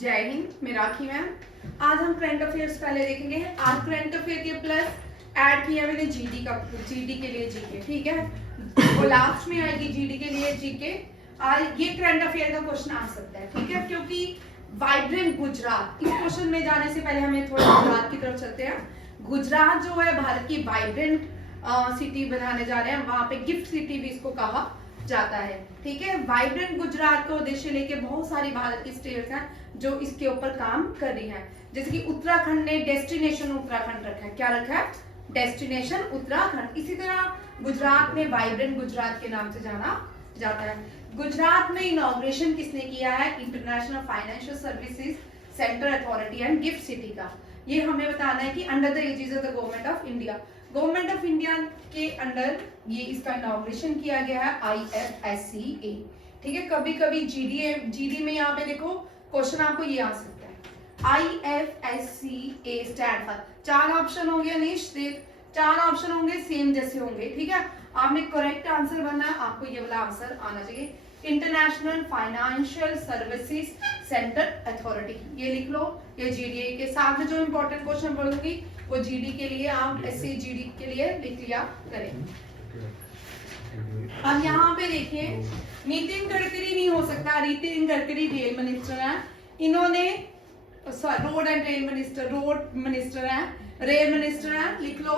जय हिंद, मैं राखी मैम। आज हम करंट अफेयर्स पहले देखेंगे। आज करंट अफेयर के प्लस ऐड किया मैंने जीडी के लिए जीके, ठीक है। वो लास्ट में आएगी जीडी के लिए जीके। आज ये करंट अफेयर का क्वेश्चन आ सकता है, ठीक है, क्योंकि वाइब्रेंट गुजरात, इस क्वेश्चन में जाने से पहले हमें थोड़ा गुजरात की तरफ चलते हैं। गुजरात जो है भारत की वाइब्रेंट सिटी बनाने जा रहे हैं, वहां पे गिफ्ट सिटी भी इसको कहा जाता है, ठीक है। वाइब्रेंट गुजरात का उद्देश्य लेके बहुत सारी भारत की स्टेट्स हैं जो इसके ऊपर काम कर रही हैं। जैसे कि उत्तराखंड ने डेस्टिनेशन उत्तराखंड रखा है। क्या रखा है? डेस्टिनेशन उत्तराखंड। इसी तरह गुजरात में वाइब्रेंट गुजरात के नाम से जाना जाता है। गुजरात में इनॉग्रेशन किसने किया है? International financial services centre authority and gift city का। ये हमें बताना है कि under the edges of the government of India, government of India के अंडर ये इसका इनॉग्रेशन किया गया है IFSCA, ठीक है। कभी कभी जीडी में यहाँ पे देखो क्वेश्चन आपको ये आ सकता है। IFSCA स्टैंड फॉर, चार ऑप्शन होंगे अनिश, चार ऑप्शन होंगे सेम जैसे होंगे, ठीक है। आपने करेक्ट आंसर बनना है, आपको ये वाला आंसर आना चाहिए। International financial services centre authority, ये लिख लो। ये जीडी के साथ में जो इंपॉर्टेंट क्वेश्चन पढ़ूंगी वो जीडी के लिए आप ऐसे जीडी के लिए लिख लिया करें। अब यहाँ पे देखिए, नितिन गडकरी नहीं हो सकता, नितिन गडकरी रेल मिनिस्टर है, इन्होंने road and rail minister, road minister है, रेल मिनिस्टर है, लिख लो।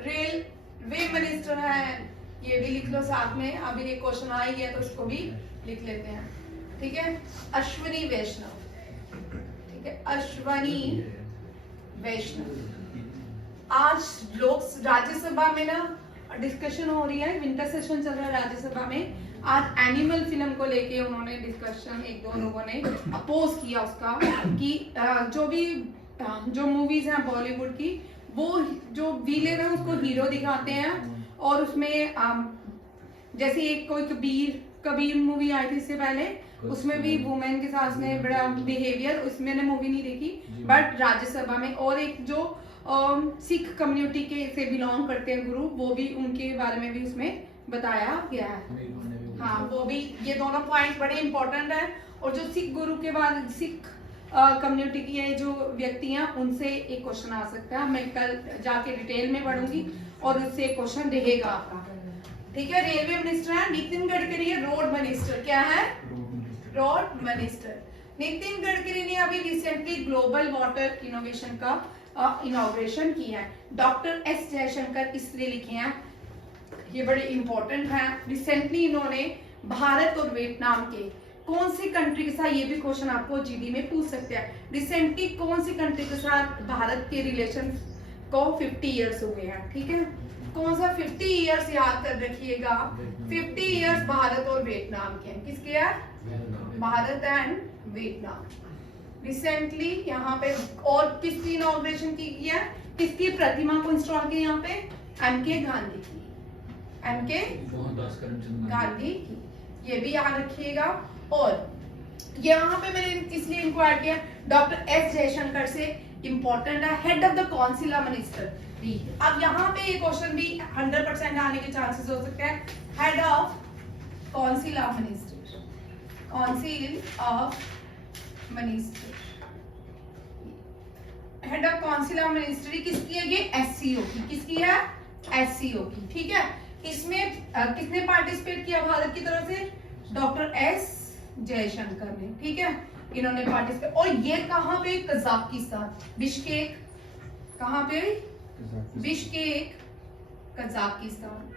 रेलवे मिनिस्टर है, ये भी लिख लो साथ में। अभी ये क्वेश्चन आ ही है तो इसको भी लिख लेते हैं, ठीक है। अश्वनी वैष्णव, ठीक है, अश्वनी वैष्णव। आज लोक राज्यसभा में ना डिस्कशन हो रही है, विंटर सेशन चल रहा है राज्यसभा में। आज एनिमल फिल्म को लेके उन्होंने डिस्कशन, एक दो लोगों ने अपोज किया उसका कि जो मूवीज हैं बॉलीवुड की, वो जो विलेन है उसको हीरो दिखाते हैं, और उसमें जैसे एक कोई कबीर मूवी आई थी इससे पहले, उसमें भी वुमेन के साथ में बड़ा बिहेवियर, उसमें मैंने मूवी नहीं देखी बट राज्यसभा में। और एक जो सिख कम्युनिटी के से बिलोंग करते हैं ग्रुप, वो भी उनके बारे में भी उसमें बताया गया है। हाँ, वो भी, ये दोनों पॉइंट बड़े इंपॉर्टेंट है। और जो सिख गुरु के बाद सिख कम्युनिटी की जो व्यक्ति हैं उनसे एक क्वेश्चन आ सकता है। मैं कल जाके डिटेल में पढ़ूंगी और उससे क्वेश्चन रहेगा आपका, ठीक है। रेलवे मिनिस्टर है नितिन गडकरी, है रोड मिनिस्टर। क्या है? Road minister. नितिन गडकरी ने अभी रिसेंटली ग्लोबल वाटर इनोवेशन का इनॉग्रेशन किया है। डॉक्टर एस जयशंकर इसलिए लिखे हैं, ये बड़े इंपॉर्टेंट हैं। रिसेंटली इन्होंने भारत और वियतनाम के कौन सी कंट्री के साथ, ये भी क्वेश्चन आपको जीडी में पूछ सकते हैं, रिसेंटली कौन सी कंट्री के साथ भारत के रिलेशन को 50 इयर्स हो गए हैं, ठीक है। कौन सा 50 इयर्स याद कर रखिएगा, 50 इयर्स भारत और वियतनाम के हैं। किसके हैं? Bharat and Vietnam. रिसेंटली यहाँ पे और किसकी इनॉग्रेशन की है, किसकी प्रतिमा को इंस्टॉल की यहाँ पे? एमके गांधी की, एमके गांधी की, ये भी याद रखिएगा। और यहाँ पे मैंने इसलिए इनको ऐड किया, डॉक्टर एस जयशंकर से इंपॉर्टेंट है, head of the council of minister भी। अब यहाँ पे ये क्वेश्चन भी 100% आने के चांसेस हो सकते हैं। Head of council of minister, council of minister, head of council of ministry किसकी है? ये SCO की। किसकी है? SCO की, ठीक है। इसमें किसने पार्टिसिपेट किया भारत की तरफ से? डॉक्टर एस जयशंकर ने, ठीक है, इन्होंने पार्टिसिपेट। और ये कहाँ पे? Kazakhstan, Bishkek. कहाँ पे? Bishkek, Kazakhstan.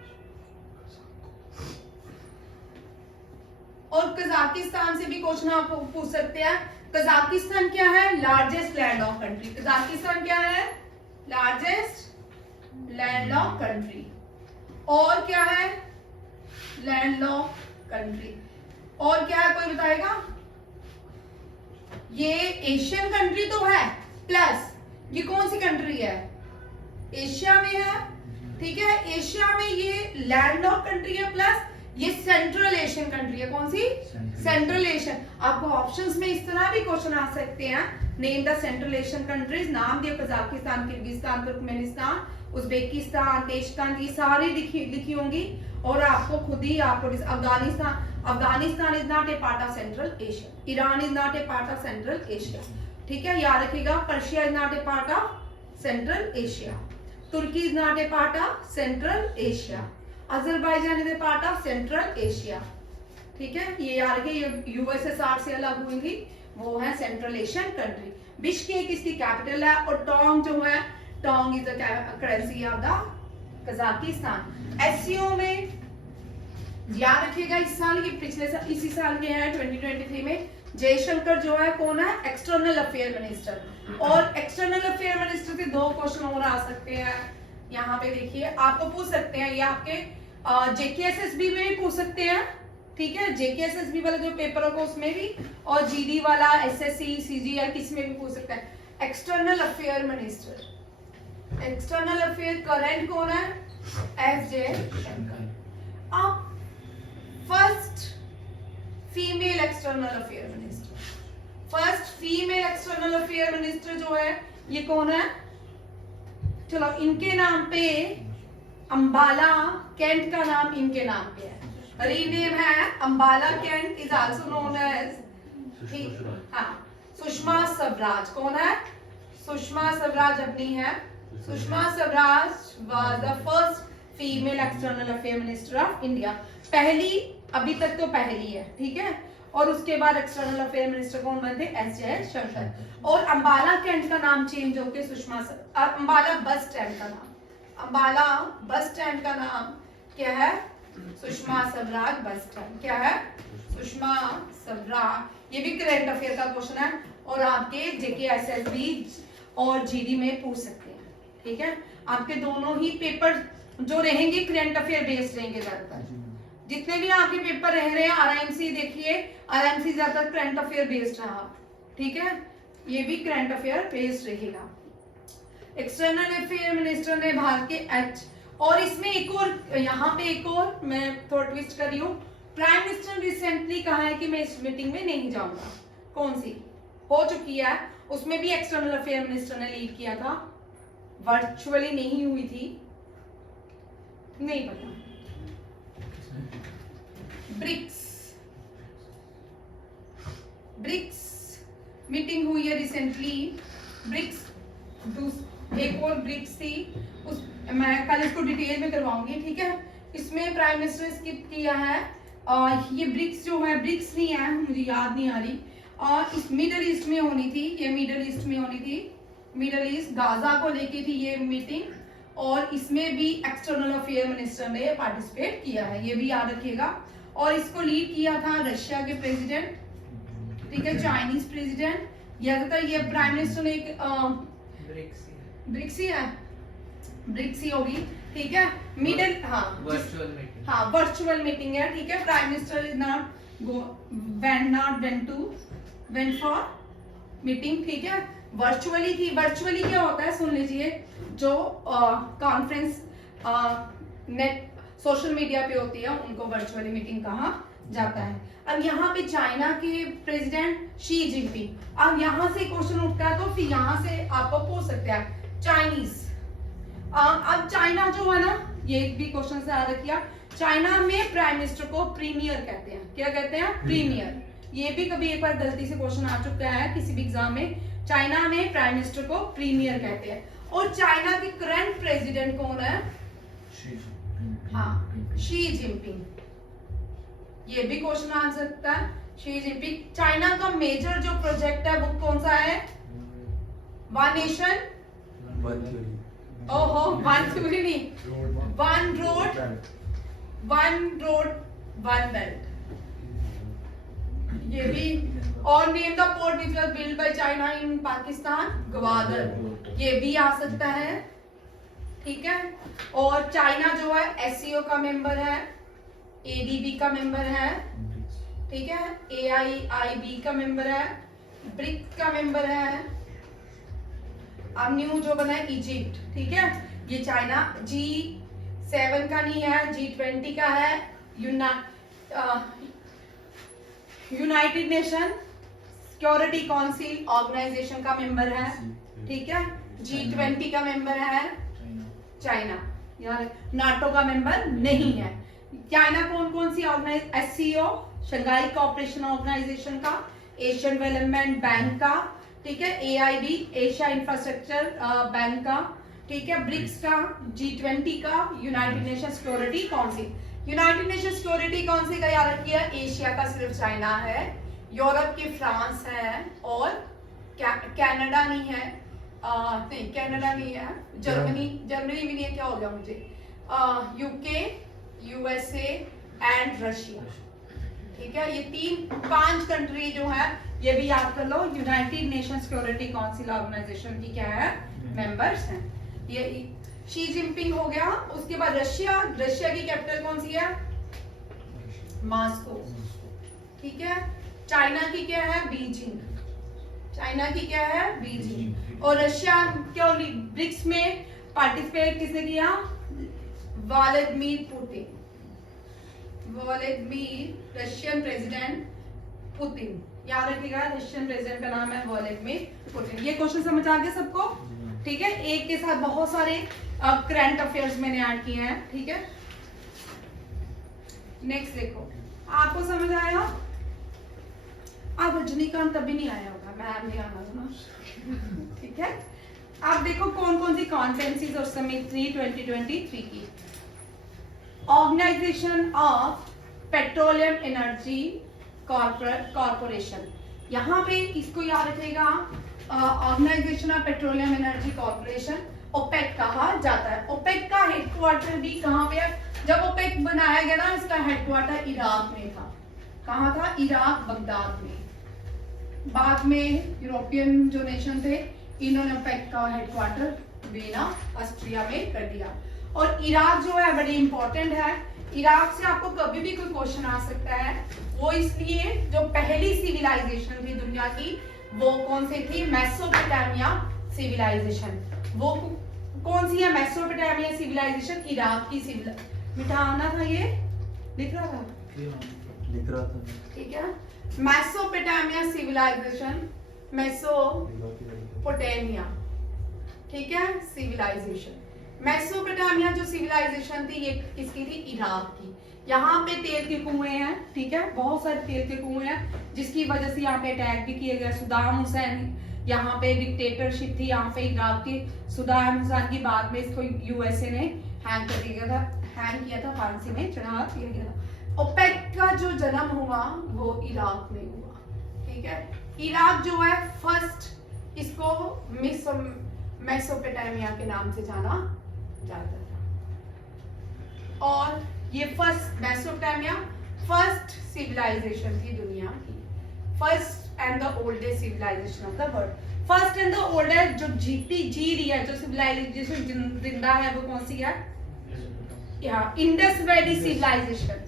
और कजाकिस्तान से भी क्वेश्चन आप पूछ सकते हैं। कजाकिस्तान क्या है? Largest landlock country. कजाकिस्तान क्या है? Largest landlock country. और क्या है? Landlock country. और क्या है, कोई बताएगा? ये एशियन कंट्री तो है, प्लस ये कौन सी कंट्री है? एशिया में है, ठीक है। एशिया में ये लैंडलॉक कंट्री है, प्लस ये सेंट्रल एशियन कंट्री है। कौन सी? Central Asian. आपको ऑप्शंस में इस तरह भी क्वेश्चन आ सकते हैं, name the central Asian countries, नाम दिया, Kazakhstan, Kyrgyzstan, Turkmenistan, Uzbekistan, Tajikistan, ये सारी लिखी होंगी। और आपको खुद ही आपको Afghanistan, Afghanistan is not a part of central Asia, Iran is not a part of central Asia, ठीक है, याद रखिएगा। Persia is not a part of central Asia, Turkey is not a part of central Asia, Azerbaijan is a part of central Asia, ठीक है, ये याद रखिए। USSR से अलग हुई थी, वो है सेंट्रल एशियन कंट्री। बिश्केक इसकी कैपिटल है, और टोंग जो है, tenge is the currency of the Kazakhstan. SCO में याद रखिएगा इस साल की, पिछले साल, इसी साल के हैं 2023 में जयशंकर जो है कौन है, एक्सटर्नल अफेयर मिनिस्टर। और एक्सटर्नल अफेयर मिनिस्टर से 2 क्वेश्चन और आ सकते हैं, यहाँ पे देखिए आपको पूछ सकते हैं, ये आपके जेकेएसएसबी में भी पूछ सकते हैं, ठीक है, जेकेएसएसबी वाला जो पेपर होगा उसमें भी, और जीडी वाला, एसएससी, सीजीएल, किस में भी पूछ सकता है। External affair minister, external affair current कौन है, एस जयशंकर। अब first female external affair minister, first female external affair minister जो है ये कौन है, चलो इनके नाम पे अंबाला कैंट का नाम इनके नाम पे है, रीनेम है Ambala Cantt, is also known as, हाँ, सुषमा स्वराज। कौन है, सुषमा स्वराज अपनी है, Sushma Swaraj was the first female external affair minister of India, पहली, अभी तक तो पहली है, ठीक है। और उसके बाद एक्सटर्नल अफेयर मिनिस्टर कौन बने थे, एस जयशंकर। और अंबाला कैंट का नाम चेंज होकर सुषमा, अंबाला बस स्टैंड का नाम, अंबाला बस स्टैंड का नाम क्या है, सुषमा स्वराज बस स्टैंड, क्या है, सुषमा स्वराज। ये भी करंट अफेयर का क्वेश्चन है, और आपके जेकेएसएसबी और जीडी में पूछ सकते हैं, ठीक है। आपके दोनों ही पेपर जो रहेंगे करंट अफेयर बेस्ड रहेंगे ज्यादातर, जितने भी आपके पेपर रह रहे हैं। आरआईएमसी देखिए, आरआईएमसी ज्यादातर करंट अफेयर बेस्ड रहा, ठीक है, ये भी करंट अफेयर बेस्ड रहेगा। एक्सटर्नल अफेयर मिनिस्टर ने भारत के एच, और इसमें एक और, यहाँ पे एक और मैं थोड़ा ट्विस्ट कर रही हूँ, प्राइम मिनिस्टर रिसेंटली कहा है कि मैं इस मीटिंग में नहीं जाऊंगा, कौन सी हो चुकी है, उसमें भी एक्सटर्नल अफेयर मिनिस्टर ने लीड किया था, वर्चुअली नहीं हुई थी, नहीं पता। ब्रिक्स, ब्रिक्स मीटिंग हुई है रिसेंटली, ब्रिक्स, एक और ब्रिक्स थी, उस मैं कल इसको डिटेल में करवाऊंगी, ठीक है। इसमें प्राइम मिनिस्टर स्किप किया है, ये ब्रिक्स जो है, ब्रिक्स नहीं है, मुझे याद नहीं आ रही, और इस मिडल ईस्ट में होनी थी, ये मिडल ईस्ट में होनी थी, मिडल ईस्ट गाजा को लेके थी ये मीटिंग, और इसमें भी एक्सटर्नल अफेयर मिनिस्टर ने पार्टिसिपेट किया है, ये भी याद रखिएगा। और इसको लीड किया था रशिया के प्रेसिडेंट, ठीक है, चाइनीज प्रेसिडेंट, ज्यादातर ये प्राइम मिनिस्टर ने एक ब्रिक्स ही है, ब्रिक्स ही होगी, ठीक है, मिडल, हाँ वर्चुअल मीटिंग, हाँ वर्चुअल मीटिंग है, ठीक है। Prime minister is not went for meeting, ठीक है, वर्चुअली थी। वर्चुअली क्या होता है सुन लीजिए, जो कॉन्फ्रेंस नेट सोशल मीडिया पे होती है उनको वर्चुअली मीटिंग कहा जाता है। अब यहाँ पे चाइना के प्रेसिडेंट शी जिनपिंग, अब यहाँ से क्वेश्चन उठता है तो फिर यहाँ से आपको पूछ सकते हैं चाइनीज। अब चाइना जो है ना, ये भी क्वेश्चन से याद रखिए, चाइना में प्राइम मिनिस्टर को प्रीमियर कहते हैं, क्या कहते हैं, प्रीमियर। ये भी कभी एक बार गलती से क्वेश्चन आ चुका है किसी भी एग्जाम में, चाइना में प्राइम मिनिस्टर को प्रीमियर कहते हैं। और चाइना के करंट प्रेसिडेंट कौन है, हाँ शी जिनपिंग, ये भी क्वेश्चन आ सकता है, शी जिनपिंग। चाइना का मेजर जो प्रोजेक्ट है वो कौन सा है, वन नेशन, ओहो वन थ्योरी नहीं, वन रोड वन बेल्ट, ये भी। और name the port which was build by China in Pakistan, Gwadar, ये भी आ सकता है, ठीक है। और चाइना जो है एससीओ का मेंबर है, एडीबी का मेंबर है, ठीक है, एआईआईबी का मेंबर है, ब्रिक्स का मेंबर है। अब न्यू जो बना है इजिप्ट, ठीक है, ये चाइना G7 का नहीं है, G20 का है, United nation security council organisation का मेंबर है, ठीक है, G20 का मेंबर है चाइना, यार नाटो का मेंबर नहीं है। चाइना कौन कौन सी organise, SCO Shanghai cooperation organisation का, एशियन डेवलपमेंट बैंक का, ठीक है, AIB एशिया इंफ्रास्ट्रक्चर बैंक का, ठीक है, ब्रिक्स का, G20 का, United nation security council. United nation security council का याद रखिए एशिया का सिर्फ चाइना है, यूरोप के फ्रांस है और कनाडा नहीं है, नहीं कनाडा नहीं है, जर्मनी भी नहीं है, क्या हो गया मुझे, UK, USA एंड रशिया। ठीक है, ये 5 कंट्री जो है ये भी याद कर लो, united nation security council organisation की क्या है, मेंबर्स हैं। ये शी जिनपिंग हो गया। उसके बाद रशिया की कैपिटल कौन सी है, मॉस्को। ठीक है, चाइना की क्या है, बीजिंग। और रशिया क्या ब्रिक्स में पार्टिसिपेट किसने किया, Vladimir Putin, Russian president Putin, याद रखिएगा रशियन प्रेसिडेंट का नाम है व्लादिमीर पुतिन। ये क्वेश्चन समझ आ गया सबको? ठीक है, एक के साथ बहुत सारे करंट अफेयर्स मैंने ऐड किए हैं। ठीक है, नेक्स्ट देखो, आपको समझ आया? अब रजनीकांत तभी नहीं आया होगा, मैम नहीं आना था ना। ठीक है, आप देखो कौन कौन सी कॉन्फ्रेंसेस और समिट 2023 की। Organisation of Petroleum Energy Corporation, यहाँ पे इसको याद रखिएगा, Organisation of Petroleum Energy Corporation, OPEC कहा जाता है। ओपेक का हेडक्वार्टर भी कहाँ पे है? जब ओपेक बनाया गया ना, इसका हेडक्वार्टर इराक में था। कहाँ था? इराक, बगदाद में। बाद में यूरोपियन जो नेशन थे, इन्होंने ओपेक का हेडक्वार्टर वियना, ऑस्ट्रिया में कर दिया। और इराक जो है बड़ी इंपॉर्टेंट है। इराक से आपको कभी भी कोई क्वेश्चन आ सकता है। वो इसलिए जो पहली सिविलाइजेशन थी दुनिया की, वो कौन सी थी? Mesopotamia civilisation. वो कौन सी है? मेसोपोटामिया सिविलाइजेशन, इराक की सिविलाइजेशन। मिटाना था, ये लिख रहा था। ठीक है, मेसोपोटामिया सिविलाइजेशन, मेसोपोटामिया, ठीक है, सिविलाइजेशन। मेसोपोटामिया जो सिविलाइजेशन थी, ये किसकी थी? इराक की। यहाँ पे तेल के कुएं हैं, ठीक है, बहुत सारे तेल के कुएं हैं, जिसकी वजह से यहाँ पे अटैक भी किया गया। सद्दाम हुसैन, यहाँ पे डिक्टेटरशिप थी यहाँ पे इराक की। सद्दाम हुसैन की बाद में इसको USA ने हैंग किया था, फांसी में चढ़ा दिया गया था। ओपेक का जो जन्म हुआ वो इराक में हुआ। ठीक है, इराक जो है फर्स्ट, इसको मेसोपोटामिया के नाम से जाना जाता था। और ये फर्स्ट मेसोपोटामिया फर्स्ट सिविलाइजेशन थी दुनिया की, first and the oldest civilisation of the world. First and the oldest जो जी रही है, जो सिविलाइजेशन जिंदा है, वो कौन सी है? Indus Valley civilisation.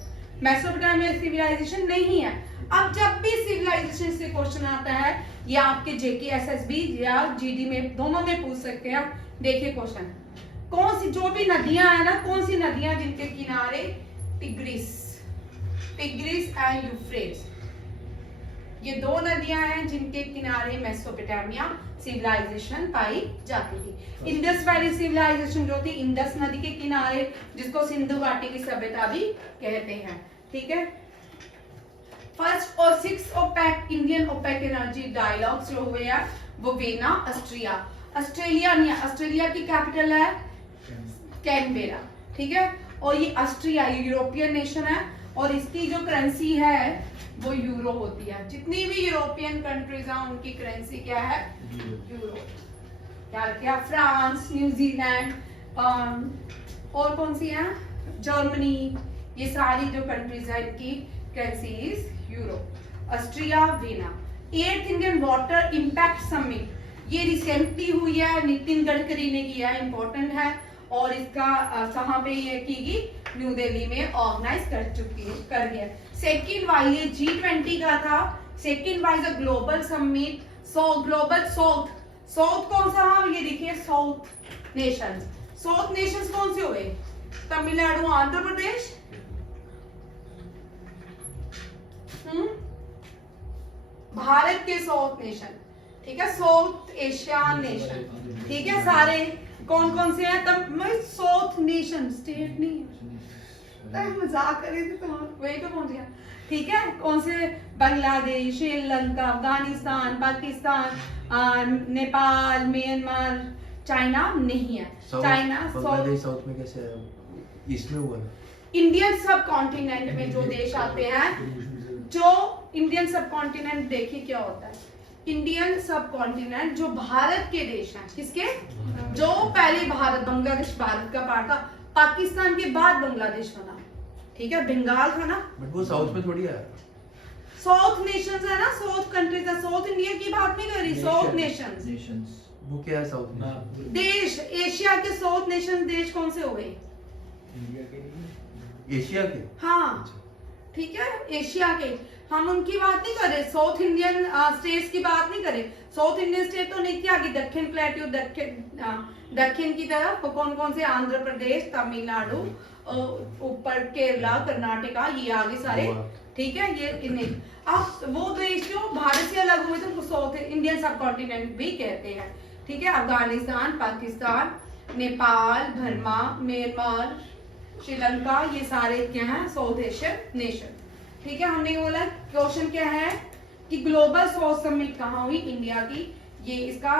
Mesopotamia civilisation नहीं है। अब जब भी सिविलाइजेशन से क्वेश्चन आता है, ये आपके JK SSB या GD में दोनों में पूछ सकते हैं। देखिए क्वेश्चन, कौन सी जो भी नदियां है ना, कौन सी नदियां जिनके किनारे टिग्रिस एंड यूफ्रेट्स, ये 2 नदियां हैं जिनके किनारे मेसोपोटामिया सिविलाइजेशन पाई जाती थी। इंडस वैली सिविलाइजेशन जो थी इंडस नदी के किनारे, जिसको सिंधु घाटी की सभ्यता भी कहते हैं। ठीक है, फर्स्ट और 6 OPEC Indian OPEC energy dialogues जो हुए हैं वो वियना, ऑस्ट्रेलिया नहीं है, ऑस्ट्रेलिया की कैपिटल है कैनबेरा। ठीक है, और ये ऑस्ट्रिया यूरोपियन नेशन है और इसकी जो करेंसी है वो यूरो होती है। जितनी भी यूरोपियन कंट्रीज हैं उनकी करेंसी क्या है? यूरो। क्या? फ्रांस, न्यूजीलैंड, और कौन सी है? जर्मनी, ये सारी जो कंट्रीज है इनकी currency is euro. Austria, Vienna. 8th Indian water impact summit, ये रिसेंटली हुई है, नितिन गडकरी ने किया है, इंपॉर्टेंट है। और इसका कहाँ पे ये की गई? न्यू दिल्ली में ऑर्गेनाइज कर गया। सेकंड वाई ये G20 का था। Second why the global summit, global south कौन सा? ये देखिए साउथ नेशंस कौन से हुए? तमिलनाडु, आंध्र प्रदेश, भारत के साउथ नेशन। ठीक है, साउथ एशियन नेशन। ठीक है, सारे कौन कौन से हैं? तब मैं साउथ नेशन, स्टेट नहीं, मजाक कर रही थी तुम वही तो पहुंच गया। ठीक है, कौन से? बांग्लादेश, श्रीलंका, अफगानिस्तान, पाकिस्तान, नेपाल, म्यांमार, चाइना नहीं है। चाइना साउथ में कैसे है? ईस्ट में हुआ है। इंडियन सब कॉन्टिनेंट में जो देश आते हैं, जो इंडियन सब कॉन्टिनेंट देखिए क्या होता है। इंडियन सब कॉन्टिनेंट जो भारत के देश हैं, किसके? जो पहले भारत, बांग्लादेश भारत का पार्ट था, पाकिस्तान के बाद बांग्लादेश बना। ठीक है, बंगाल था ना, बट वो साउथ में थोड़ी है। साउथ नेशंस है ना, साउथ कंट्रीज है। साउथ इंडिया की बात नहीं कर रही, साउथ नेशंस। वो क्या है साउथ में? देश, एशिया के साउथ नेशन देश कौन से हुए? एशिया के? हाँ, ठीक है, एशिया के। हम उनकी बात नहीं कर रहे, साउथ इंडियन स्टेट्स की बात नहीं कर रहे। साउथ इंडियन स्टेट तो नहीं, क्या की दक्षिण प्लेट्यू, दक्षिण की तरफ कौन कौन से? आंध्र प्रदेश, तमिलनाडु, ऊपर केरला, कर्नाटका, ये आगे सारे। ठीक है, ये इन्हें अब वो देश जो भारत से अलग हुए थे उनको साउथ इंडियन सब कॉन्टिनेंट भी कहते हैं। ठीक है, अफगानिस्तान, पाकिस्तान, नेपाल, बर्मा, म्यांमार, श्रीलंका, ये सारे क्या हैं? South Asian nation. ठीक है, हमने बोला क्वेश्चन क्या है कि ग्लोबल साउथ समिट कहाँ हुई? इंडिया की, ये इसका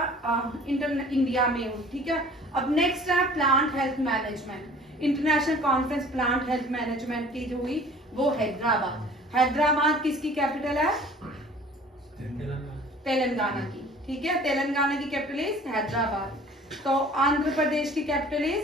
इंडिया में हुई। ठीक है, अब नेक्स्ट है plant health management. International conference plant health management की जो हुई वो हैदराबाद। हैदराबाद किसकी कैपिटल है? तेलंगाना की। ठीक है, तेलंगाना की कैपिटल इज हैदराबाद। तो आंध्र प्रदेश की कैपिटल इज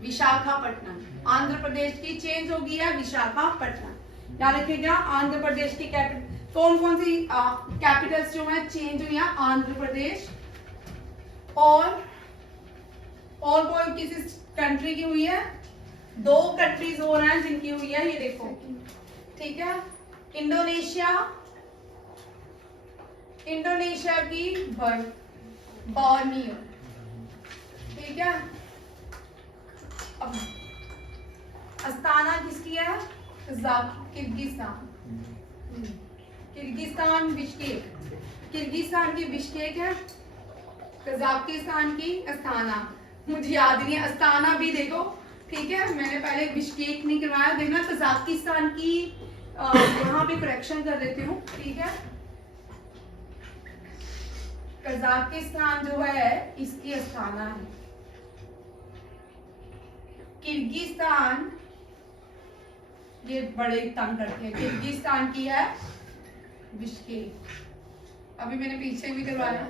विशाखापट्टनम। आंध्र प्रदेश की चेंज हो गई है विशाखापट्टनम। याद रखिएगा, आंध्र प्रदेश की कैपिटल कौन कौन सी कैपिटल्स जो है चेंज हुई है? आंध्र प्रदेश और कोई किसी कंट्री की हुई है? 2 कंट्रीज हो रहे हैं जिनकी हुई है, ये देखो। ठीक है, इंडोनेशिया की बॉर्नियो। ठीक है, अब अस्ताना किसकी है? किर्गिस्तान। किर्गिस्तान बिश्केक, किर्गिस्तान की बिश्केक है। कजाकिस्तान की अस्ताना, मुझे याद नहीं है, अस्ताना भी देखो। ठीक है, मैंने पहले बिश्केक नहीं करवाया, देखना कजाकिस्तान की यहाँ पे करेक्शन कर देती हूँ। ठीक है, कजाकिस्तान जो है इसकी अस्ताना है। किर्गिस्तान, ये बड़े तंग करते हैं, किर्गिस्तान की है बिश्केक। अभी मैंने पीछे भी करवाया,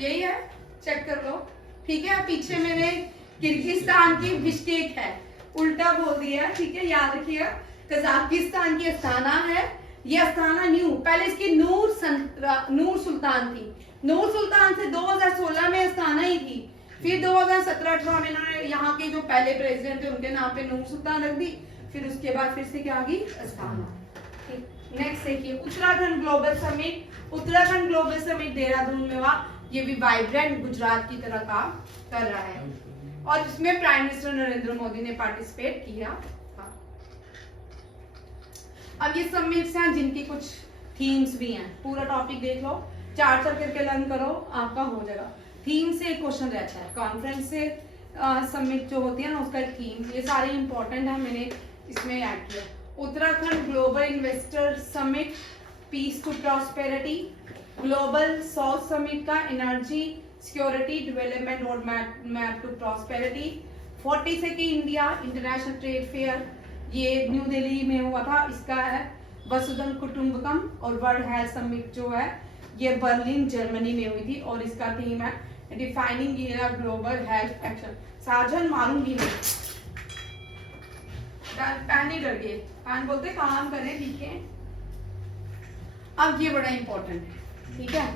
यही है, चेक कर लो। ठीक है, पीछे मैंने किर्गिस्तान की बिश्केक है, उल्टा बोल दिया। ठीक है, याद रखिएगा, कजाकिस्तान की अस्ताना है। ये अस्ताना न्यू, पहले इसकी नूर सुल्तान थी। नूर सुल्तान से 2016 में अस्ताना ही थी। फिर 2017-18 में इन्होंने यहाँ के जो पहले प्रेसिडेंट थे उनके नाम पे नूर सुल्तान रख दी। फिर उसके बाद फिर से क्या आ गई? अस्ताना। नेक्स्ट देखिए, Uttarakhand global summit. Uttarakhand global summit Dehradun में हुआ। ये भी वाइब्रेंट गुजरात की तरह काम कर रहा है और इसमें प्राइम मिनिस्टर नरेंद्र मोदी ने पार्टिसिपेट किया था। अब ये समिट्स हैं जिनकी कुछ थीम्स भी हैं। पूरा टॉपिक देख लो, 4 करके लर्न करो, आपका हो जाएगा। थीम से एक क्वेश्चन रहता है, कॉन्फ्रेंस से समिट जो होती है ना उसका थीम, ये सारे इंपॉर्टेंट है, मैंने इसमें ऐड किया। Uttarakhand global investor summit, peace to prosperity. Global south summit का energy security development road map to prosperity. 42 India international trade fair, ये न्यू दिल्ली में हुआ था, इसका है वसुधैव कुटुंबकम। और वर्ल्ड हेल्थ समिट जो है ये बर्लिन जर्मनी में हुई थी और इसका थीम है डिफाइनिंग ग्लोबल हेल्थ एक्शन। साजन मारूंगी नहीं, पहले डर गए, कान बोलते काम करें, लिखें। अब ये बड़ा इंपॉर्टेंट है, ठीक है।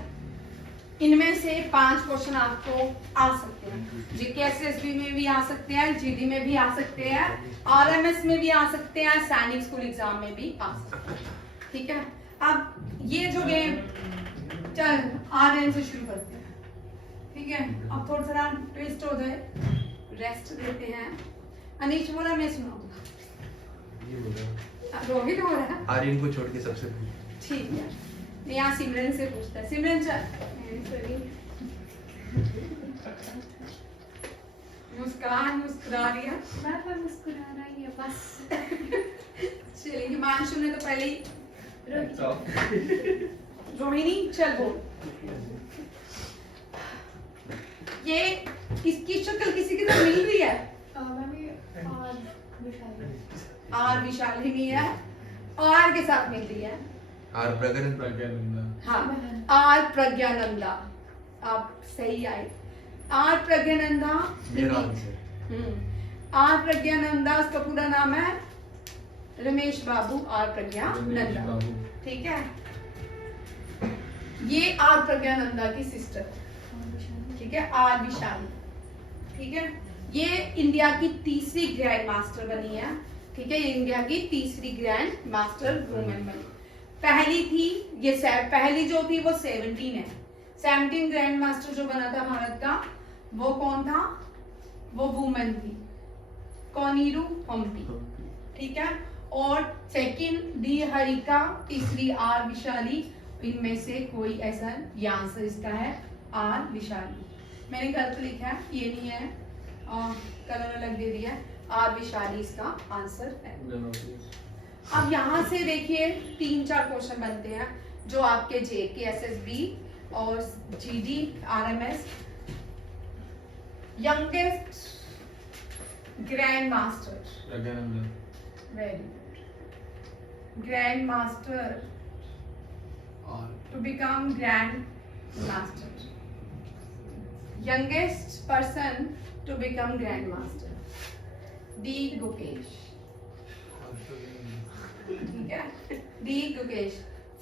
इनमें से 5 क्वेश्चन आपको आ सकते हैं, जीकेएसएसबी में भी आ सकते हैं, जीडी में भी आ सकते हैं, आरएमएस में भी आ सकते हैं, सैनिक स्कूल एग्जाम में भी आ सकते हैं, ठीक है। अब ये जो गेम, चल आरएन से शुरू करते हैं, ठीक है। अब थोड़ा सा ट्विस्ट हो जाए, रेस्ट देते हैं। अनीश बोला, मैं सुनाऊंगा। रोहित हो रहा है, आर्यन को छोड़ के सबसे ठीक है। यहाँ सिमरन से पूछता है, सिमरन चल। मुस्कुरा रही है। मैं तो मुस्कुरा रही है बस। चलिए हिमांशु ने तो पहले ही रोहित। रोहिणी चल बोल। ये इसकी शक्ल किसी की तरह मिल रही है। मम्मी और विशाली। आर विशालिनी है, आर के साथ मिल रही है। आर प्रज्ञानंदा। हाँ आर प्रज्ञानंदा, आप सही आए। आर प्रज्ञानंदा मेरा आंसर। आर प्रज्ञानंदा, उसका पूरा नाम है रमेश बाबू आर प्रज्ञानंदा। ठीक है, ये आर प्रज्ञानंदा की सिस्टर, ठीक है, आर विशाली। ठीक है, ये इंडिया की तीसरी ग्रैंड मास्टर बनी है। ठीक है, ये इंडिया की तीसरी ग्रैंड मास्टर वुमेन बनी। पहली थी ये पहली जो थी वो 17 है। 17 ग्रैंड मास्टर जो बना था भारत का, वो कौन था? वो वुमेन थी, कोनीरू हम्पी। ठीक है, और सेकंड डी हरिका, तीसरी आर विशाली। इनमें से कोई ऐसा, ये आंसर इसका है आर विशाली। मैंने गलत लिखा है, ये नहीं है, कलर अलग दे दिया है। आर विशाली इसका आंसर है। अब यहाँ से देखिए 3-4 क्वेश्चन बनते हैं जो आपके जेके, एसएसबी और GD, RMS. Youngest grand master, very good. Grand master to become grand master, youngest person to become grand master, D Gukesh. ठीक है, डी गुकेश।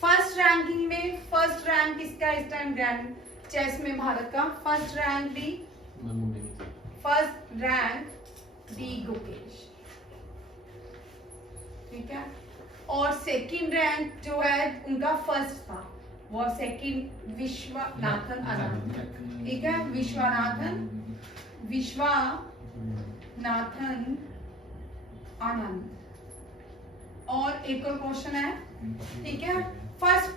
फर्स्ट रैंकिंग में फर्स्ट रैंक किसका इस टाइम ग्रैंड चेस में भारत का? First rank D, first rank D Gukesh. ठीक है, और सेकंड रैंक जो है उनका फर्स्ट था, वो सेकंड विश्वनाथन आनंद। ठीक है, विश्वनाथन आनंद। और एक और क्वेश्चन है, ठीक है, first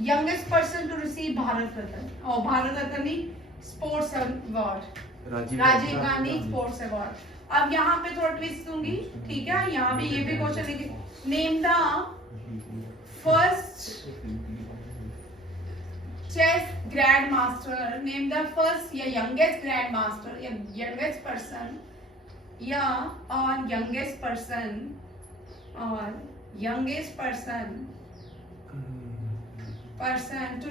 youngest person to receive Bharat Ratna, और भारत रत्न नहीं, sports award, Rajiv Gandhi sports award. अब यहाँ पे थोड़ा ट्विस्ट दूंगी, ठीक है, यहाँ भी ये भी क्वेश्चन लिखे, name the first chess grandmaster, name the first या youngest grandmaster या youngest person या or youngest person to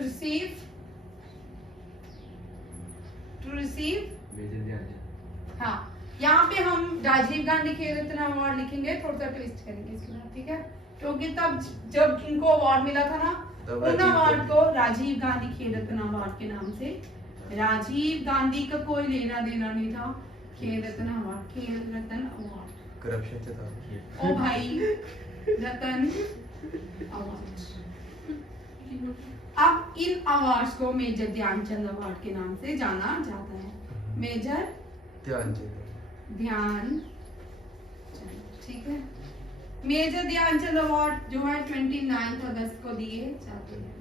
receive हाँ, यहाँ पे हम राजीव गांधी खेल रत्न अवार्ड लिखेंगे, थोड़ा सा ट्विस्ट करेंगे इसके बाद। ठीक है, क्योंकि तब जब इनको अवार्ड मिला था ना, उन अवार्ड को राजीव गांधी खेल रत्न अवार्ड के नाम से, राजीव गांधी का कोई लेना देना नहीं था खेल रत्न अवार्ड, करप्शन से था। ओ भाई, रत्न अवार्ड। अब इन अवार्ड्स को मेजर ध्यानचंद अवार्ड के नाम से जाना जाता है। मेजर ध्यानचंद, ठीक है, मेजर ध्यानचंद अवार्ड जो है 29 अगस्त को दिए जाते हैं।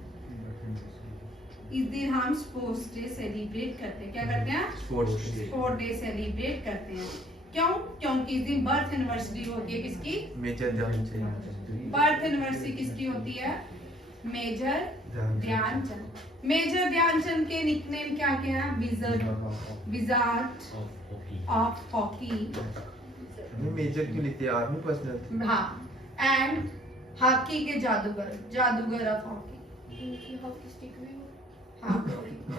इस दिन हम स्पोर्ट्स डे सेलिब्रेट करते हैं। क्या करते हैं? स्पोर्ट्स डे सेलिब्रेट करते हैं। क्यों? क्योंकि इस दिन बर्थ एनिवर्सरी होती है किसकी? मेजर ध्यानचंद। बर्थ एनिवर्सरी किसकी होती है? मेजर ध्यानचंद। मेजर ध्यानचंद के निकनेम क्या क्या है? Wizard of hockey. मेजर क्यों लिखते हैं? Army personnel. हाँ, एंड हॉकी के जादूगर ऑफ हॉकी। हॉकी स्टिक में हाँ,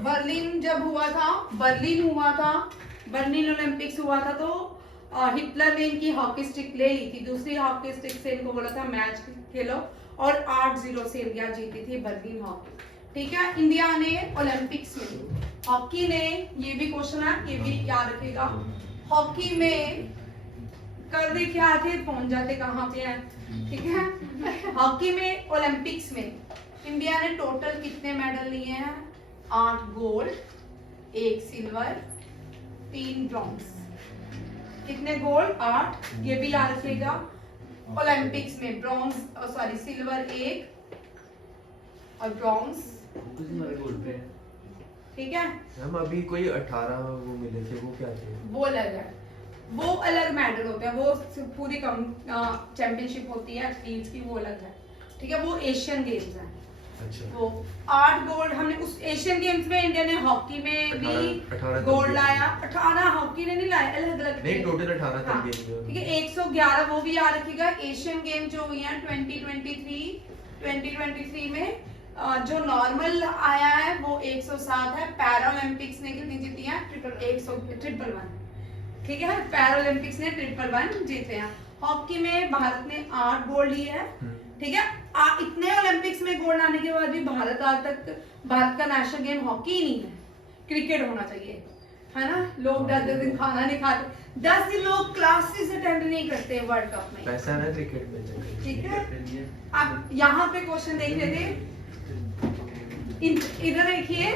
बर्लिन जब हुआ था, बर्लिन ओलंपिक्स हुआ था, तो हिटलर ने इनकी हॉकी स्टिक ले ली थी। दूसरी हॉकी स्टिक से इनको बोला था मैच खेलो, और 8-0 से इंडिया जीती थी बर्लिन हॉकी। ठीक है, इंडिया ने ओलंपिक्स में हॉकी ने, ये भी क्वेश्चन है, ये भी याद रखेगा, हॉकी में कर दे क्या थे, पहुंच जाते कहाँ पे हैं। ठीक है, हॉकी में ओलंपिक्स में इंडिया ने टोटल कितने मेडल लिए हैं? 8 गोल्ड, 1 सिल्वर, 3 ब्रॉन्ज। कितने गोल्ड? 8। ये भी याद रखिएगा। ओलंपिक्स में सिल्वर 1 और ब्रॉन्ज ठीक है, हम अभी कोई 18 वो मिले थे, वो क्या थे? वो अलग है, वो अलग मेडल होते हैं, वो पूरी चैंपियनशिप होती है एथलीट्स की, वो अलग है। ठीक है, वो एशियन गेम्स है। अच्छा। वो 8 गोल्ड हमने उस एशियन गेम्स में, इंडिया ने हॉकी में भी 18 गोल्ड लाया। 18 हॉकी ने नहीं लाया, अलग अलग नहीं, टोटल 18 हाँ, तक गेम। ठीक है, 111 वो भी याद रखिएगा। एशियन गेम जो हुई है 2023 में जो नॉर्मल आया है वो 107 है। पैरालंपिक्स ने कितनी जीती है? 100 ठीक है, पैरालंपिक्स ने 111 जीते हैं। हॉकी में भारत ने 8 गोल्ड लिए हैं। ठीक है, इतने ओलंपिक्स में गोल्ड आने के बाद भी भारत आज तक, भारत का नेशनल गेम हॉकी ही नहीं है, क्रिकेट होना चाहिए, है ना। लोग 10 दिन खाना नहीं खाते, 10 दिन लोग क्लासेस अटेंड नहीं करते वर्ल्ड कप में, पैसा ना क्रिकेट में। ठीक है। अब यहाँ पे क्वेश्चन देख रहे थे, इधर देखिए,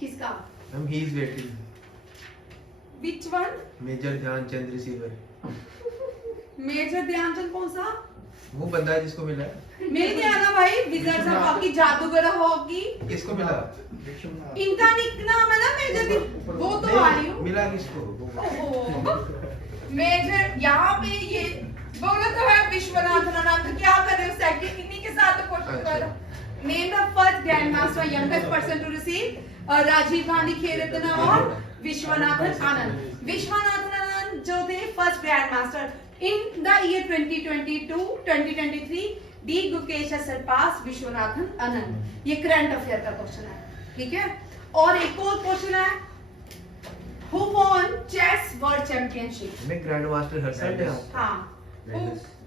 किसका? हम ही is waiting. Which one? Major Dhyan Chand receiver. Major Dhyan Chand कौन सा? वो बंदा है जिसको मिला है। मिल गया ना भाई, विजर्स ऑफ हॉकी, जादूगर हॉकी। किसको मिला? इनका निक नाम है ना मेजर, वो तो आ रही हूँ। मिला किसको? ओहो, मेजर यहाँ पे ये बोला तो है विश्वनाथन आनंद, क्या करे उस सेकंड इन्हीं के साथ तो क्वेश्चन करा। Name the first grandmaster youngest person to receive Rajiv Gandhi Khel Ratna award. Viswanathan Anand. Viswanathan Anand जो थे first grandmaster in the year 2023 D Gukesh has surpassed Viswanathan Anand. ये करंट अफेयर का क्वेश्चन है, ठीक है। और एक और क्वेश्चन है, Who won chess world championship? मैं ग्रैंड मास्टर हर्षद है। हाँ,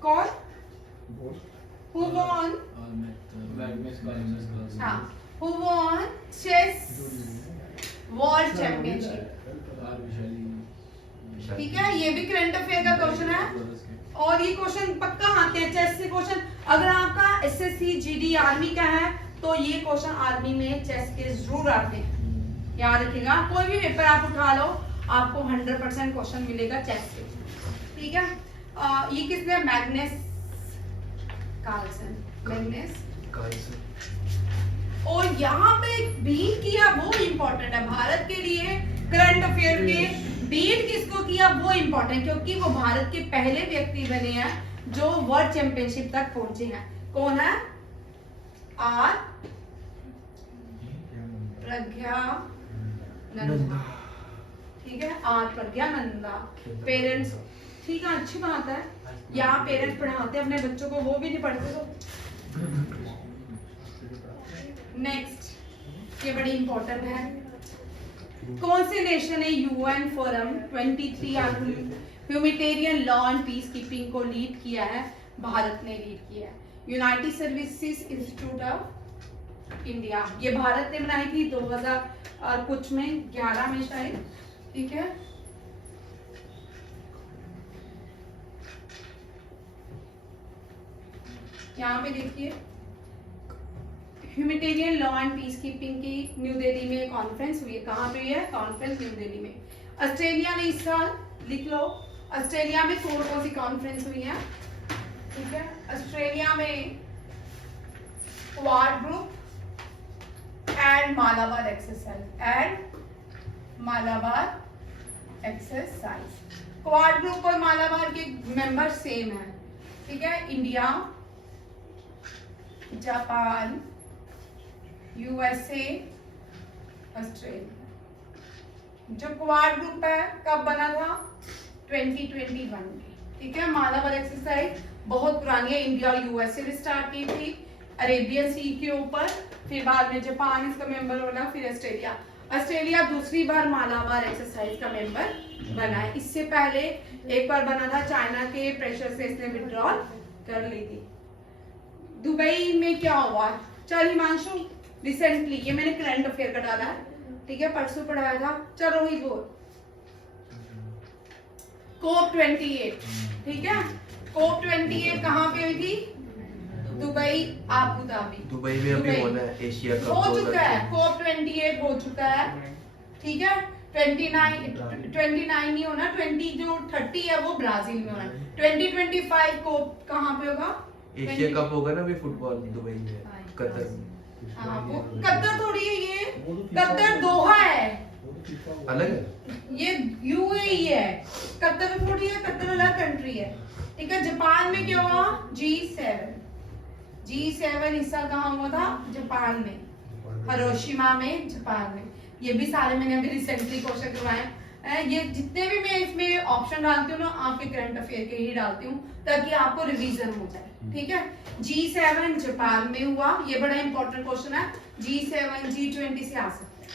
कौन? Who won? हाँ, Who won chess world championship? ठीक है, ये भी करंट अफेयर का क्वेश्चन है। और ये क्वेश्चन पक्का आते हैं, चेस से क्वेश्चन। अगर आपका एसएससी जीडी आर्मी का है तो ये क्वेश्चन आर्मी में चेस के जरूर आते हैं, याद रखिएगा। कोई भी पेपर आप उठा लो, आपको 100% क्वेश्चन मिलेगा चेस से, ठीक है। ये किसने? Magnus Carlsen. Magnus Carlsen. और यहाँ पे बीट किया वो इम्पोर्टेंट है भारत के लिए, करंट अफेयर के। बीट किसको किया वो इम्पोर्टेंट, क्योंकि वो भारत के पहले व्यक्ति बने हैं जो वर्ल्ड चैंपियनशिप तक पहुंचे हैं। कौन है? आर प्रज्ञानंदा, ठीक है, आर प्रज्ञानंदा। पेरेंट्स, ठीक है, अच्छी बात है, यहाँ पेरेंट्स पढ़ाते हैं अपने बच्चों को, वो भी नहीं पढ़ते तो। नेक्स्ट, ये बड़ी इंपॉर्टेंट है। कौन से नेशन ने UN forum 23 humanitarian law and peace keeping को लीड किया है? भारत ने लीड किया है। United services institute of India, ये भारत ने बनाई थी 2000 और कुछ में 11 में शायद, ठीक है। यहाँ पे देखिए, humanitarian law and peace keeping की न्यू दिल्ली में कॉन्फ्रेंस हुई है। कहाँ पे हुई है कॉन्फ्रेंस? न्यू दिल्ली में। ऑस्ट्रेलिया ने इस साल, लिख लो, ऑस्ट्रेलिया में कौन सी कॉन्फ्रेंस हुई है, ठीक है। ऑस्ट्रेलिया में quad group and Malabar exercise. Quad group और मालाबार के मेंबर सेम है, ठीक है। India, Japan, USA, Australia. जो क्वाड ग्रुप है कब बना था? 2021 में, ठीक है। मालाबार एक्सरसाइज बहुत पुरानी है, इंडिया और यूएसए ने स्टार्ट की थी अरेबियन सी के ऊपर, फिर बाद में जापान इसका मेंबर बना, फिर ऑस्ट्रेलिया। ऑस्ट्रेलिया दूसरी बार मालाबार एक्सरसाइज का मेंबर बना है। इससे पहले एक बार बना था, चाइना के प्रेशर से इसने विड्रॉल कर ली थी। दुबई में क्या हुआ? चल हिमांशु, रिसेंटली, ये मैंने करंट अफेयर का डाला है, ठीक है, परसों पढ़ाया था। चलो ही बोल, COP 28, ठीक है। COP 28 कहाँ पे हुई थी? Dubai, Abu Dhabi. दुबई में अभी होना है एशिया कप, हो चुका है, COP 28 हो चुका है, ठीक है। 29 नहीं होना, 20 जो 30 है वो ब्राजील में होना है। 2025 COP कहाँ पे होगा? एशिया कप होगा ना अभी फुटबॉल दुबई में, कतर में। हाँ वो कतर थोड़ी है, ये कतर दोहा है, अलग है। ये यूएई है, कतर थोड़ी है, कतर अलग कंट्री है। ठीक है, जापान में क्या हुआ? G7 हिस्सा कहाँ हुआ था? जापान में, हिरोशिमा में, जापान में। ये भी सारे मैंने अभी रिसेंटली क्वेश्चन करवाए हैं। ये जितने भी मैं इसमें ऑप्शन डालती हूँ ना, आपके करंट अफेयर के ही डालती हूँ ताकि आपको रिवीजन हो जाए। ठीक है, G7 जापान में हुआ, ये बड़ा इंपॉर्टेंट क्वेश्चन है। G7 G20 से आ सकता है।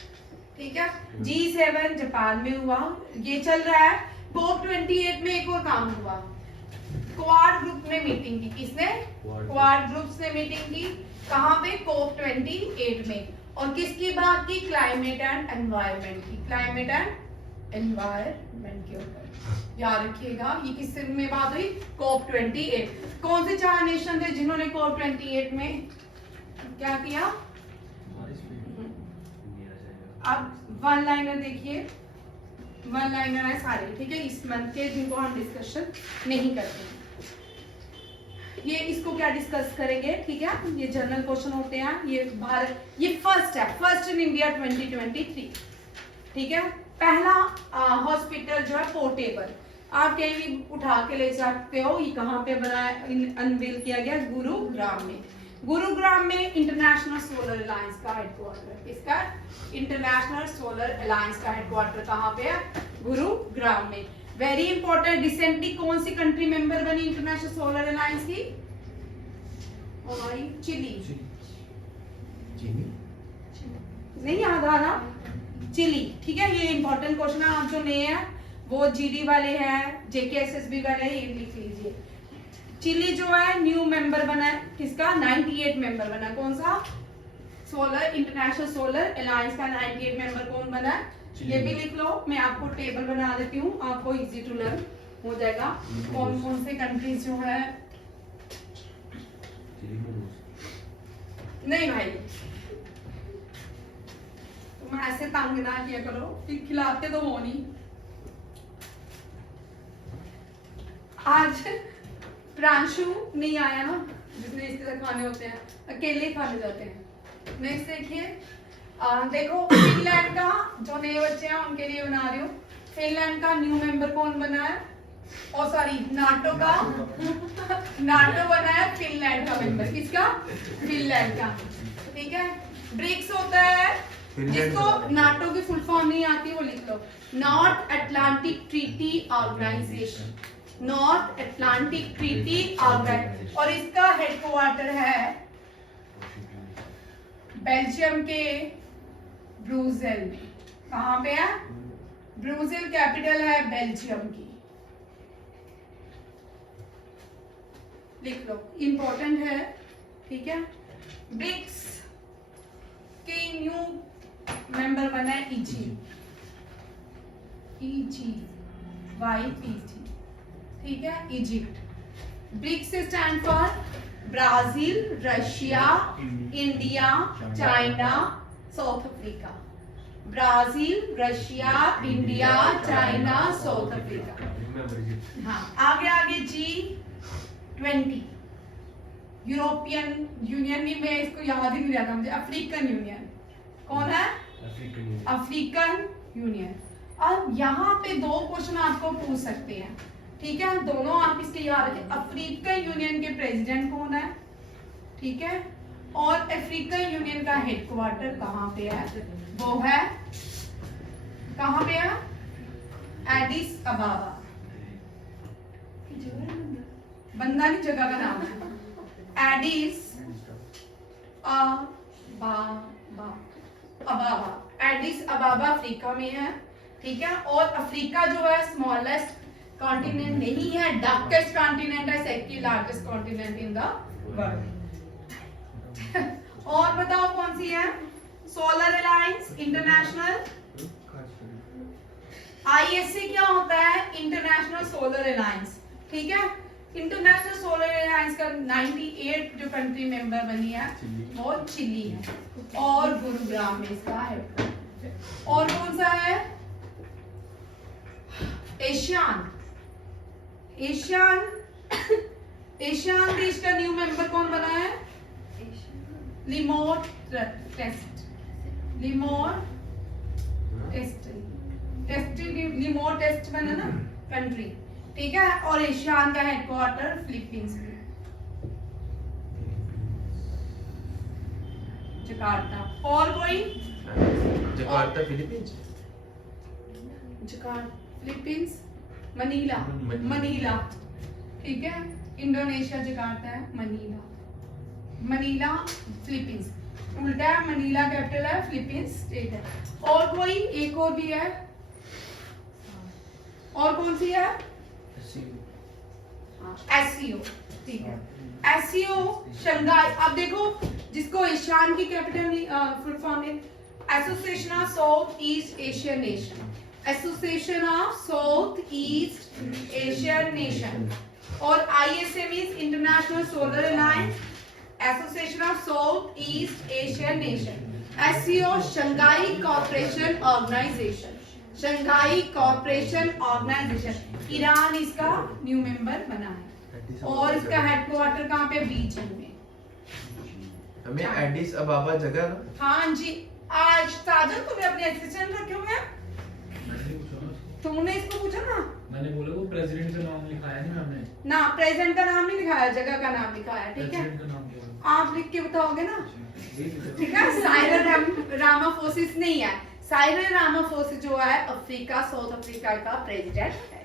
ठीक है, G7 जापान में हुआ, ये चल रहा है। COP28 में एक और काम हुआ, क्वाड ग्रुप ने मीटिंग की। किसने? क्वाड ग्रुप्स ने मीटिंग की। कहाँ पे? COP28 में। और किसकी बात की? क्लाइमेट एंड एनवायरनमेंट की। क्लाइमेट एंड एनवायरनमेंट के ऊपर याद रखिएगा। ये किस में बात हुई? COP28। कौन से 4 नेशन थे जिन्होंने COP28 में क्या किया? अब वन लाइनर देखिए, वन लाइनर है सारे। ठीक है, इस मंथ के जिनको हम डिस्कशन नहीं करते हैं। ये इसको क्या डिस्कस करेंगे? ठीक है, ये जनरल क्वेश्चन होते हैं। ये भारत, ये फर्स्ट है, फर्स्ट इन इंडिया 2023। ठीक है, पहला हॉस्पिटल जो है पोर्टेबल, आप कहीं भी उठा के ले सकते हो। ये कहाँ पे बना है? अनवील किया गया गुरुग्राम में। गुरुग्राम में इंटरनेशनल सोलर अलायंस का हेडक्वार्टर। इसका इंटरनेशनल सोलर अलायंस का हेडक्वार्टर कहाँ पे है? गुरुग्राम में। वेरी इंपॉर्टेंट, रिसेंटली कौन सी कंट्री मेंबर बनी इंटरनेशनल सोलर अलायंस की? हमारी चिली। चीनी नहीं याद आ रहा? चिली। ठीक है, ये इंपॉर्टेंट क्वेश्चन है। आप जो नए हैं वो जीडी वाले हैं, जेकेएसएसबी वाले हैं, ये लिख लीजिए। चिली जो है न्यू मेंबर बना है। किसका? 98 मेंबर बना है। कौन सा? सोलर, इंटरनेशनल सोलर अलायंस का 98 मेंबर कौन बना है? ये भी लिख लो, मैं आपको टेबल बना देती हूँ, आपको इजी टू लर्न हो जाएगा। कौन कौन से कंट्रीज जो है। नहीं भाई, तुम ऐसे तंग ना किया करो, फिर खिलाते तो हो नहीं। आज प्रांशु नहीं आया ना, जिसने इसके साथ खाने होते हैं, अकेले खाने जाते हैं। नेक्स्ट देखिए, देखो फिनलैंड का, जो नए बच्चे हैं उनके लिए बना रही हूँ। फिनलैंड का न्यू मेंबर कौन बना है? ओ सॉरी, नाटो का नाटो बना है फिनलैंड का मेंबर। किसका? फिनलैंड का। ठीक है, ब्रिक्स होता है, जिसको नाटो की फुल फॉर्म नहीं आती वो लिख लो, north Atlantic treaty organisation. North Atlantic treaty organisation, और इसका हेडक्वार्टर है बेल्जियम के ब्रुसेल में। कहाँ पे है? ब्रुसेल कैपिटल है बेल्जियम की। लिख लो, इंपॉर्टेंट है। ठीक है, ब्रिक्स के न्यू मेंबर बना है इजिप्ट, EGYPT। ठीक है, इजिप्ट। ब्रिक्स से stand for Brazil, Russia, India, China, south Africa. Brazil, Russia, India, China, south Africa. हाँ, आगे आगे G20, यूरोपियन यूनियन भी, मैं इसको याद ही नहीं रहता मुझे। African union. कौन है? African union. अब यहाँ पे 2 क्वेश्चन आपको पूछ सकते हैं। ठीक है, दोनों आप इसके याद रखें। अफ्रीकन यूनियन के प्रेसिडेंट कौन है? ठीक है, और अफ्रीकन यूनियन का हेडक्वार्टर कहाँ पे है? वो है, कहाँ पे है? एडिस अबाबा। बंदा नहीं, जगह का नाम है एडिस अबाबा। एडिस अबाबा अफ्रीका में है। ठीक है, और अफ्रीका जो है स्मॉलेस्ट कॉन्टिनेंट नहीं है, डार्केस्ट कॉन्टिनेंट है, second largest continent in the world. और बताओ कौन सी है? Solar alliance international. ISA क्या होता है? International solar alliance. ठीक है, इंटरनेशनल सोलर अलायंस का 98 जो कंट्री मेंबर बनी है वो चिली है, और गुरुग्राम में इसका है। और कौन सा है? एशियान देश का न्यू मेंबर कौन बना है? लिमोर टेस्ट, लिमोर टेस्ट, लिमोर टेस्ट बना ना कंट्री, ठीक है। और एशियान का हेडक्वार्टर फिलीपींस में, जकार्ता। और कोई? Jakarta Philippines, Jakarta Philippines, Manila, Manila. Manila, ठीक है। इंडोनेशिया जकार्ता है, मनीला, मनीला फिलीपींस, उल्टा है, मनीला कैपिटल है, फिलीपींस स्टेट है। और कोई? एक और भी है, और कौन सी है? एससीओ, ठीक है। SCO Shanghai. अब देखो, जिसको ईशान की कैपिटल फुल फॉर्म है association of south east Asian nation, association of south east Asian nation. और ISM is international solar alliance, association of south east Asian nation. SCO Shanghai cooperation organisation, Shanghai cooperation organisation. Iran इसका new member बना है और इसका headquarter कहाँ पे? Beijing में। हमें एडिस अबाबा जगह ना? हाँ जी। आज साजन तुम्हें अपने असिस्टेंट रखे हुए हैं? मैंने पूछा ना, तुमने इसको पूछा ना? मैंने बोला वो प्रेसिडेंट का नाम लिखाया नहीं मैंने, ना, प्रेसिडेंट का नाम नहीं लिखाया, जगह का नाम लिखाया है, ठीक है। प्रेसिडेंट का नाम बोला। आप लिख के बताओगे ना, यही लिखा। ठीक है। साइरल रामाफोसिस नहीं है, साइरल रामाफोसिस जो है अफ्रीका, साउथ अफ्रीका का प्रेसिडेंट है,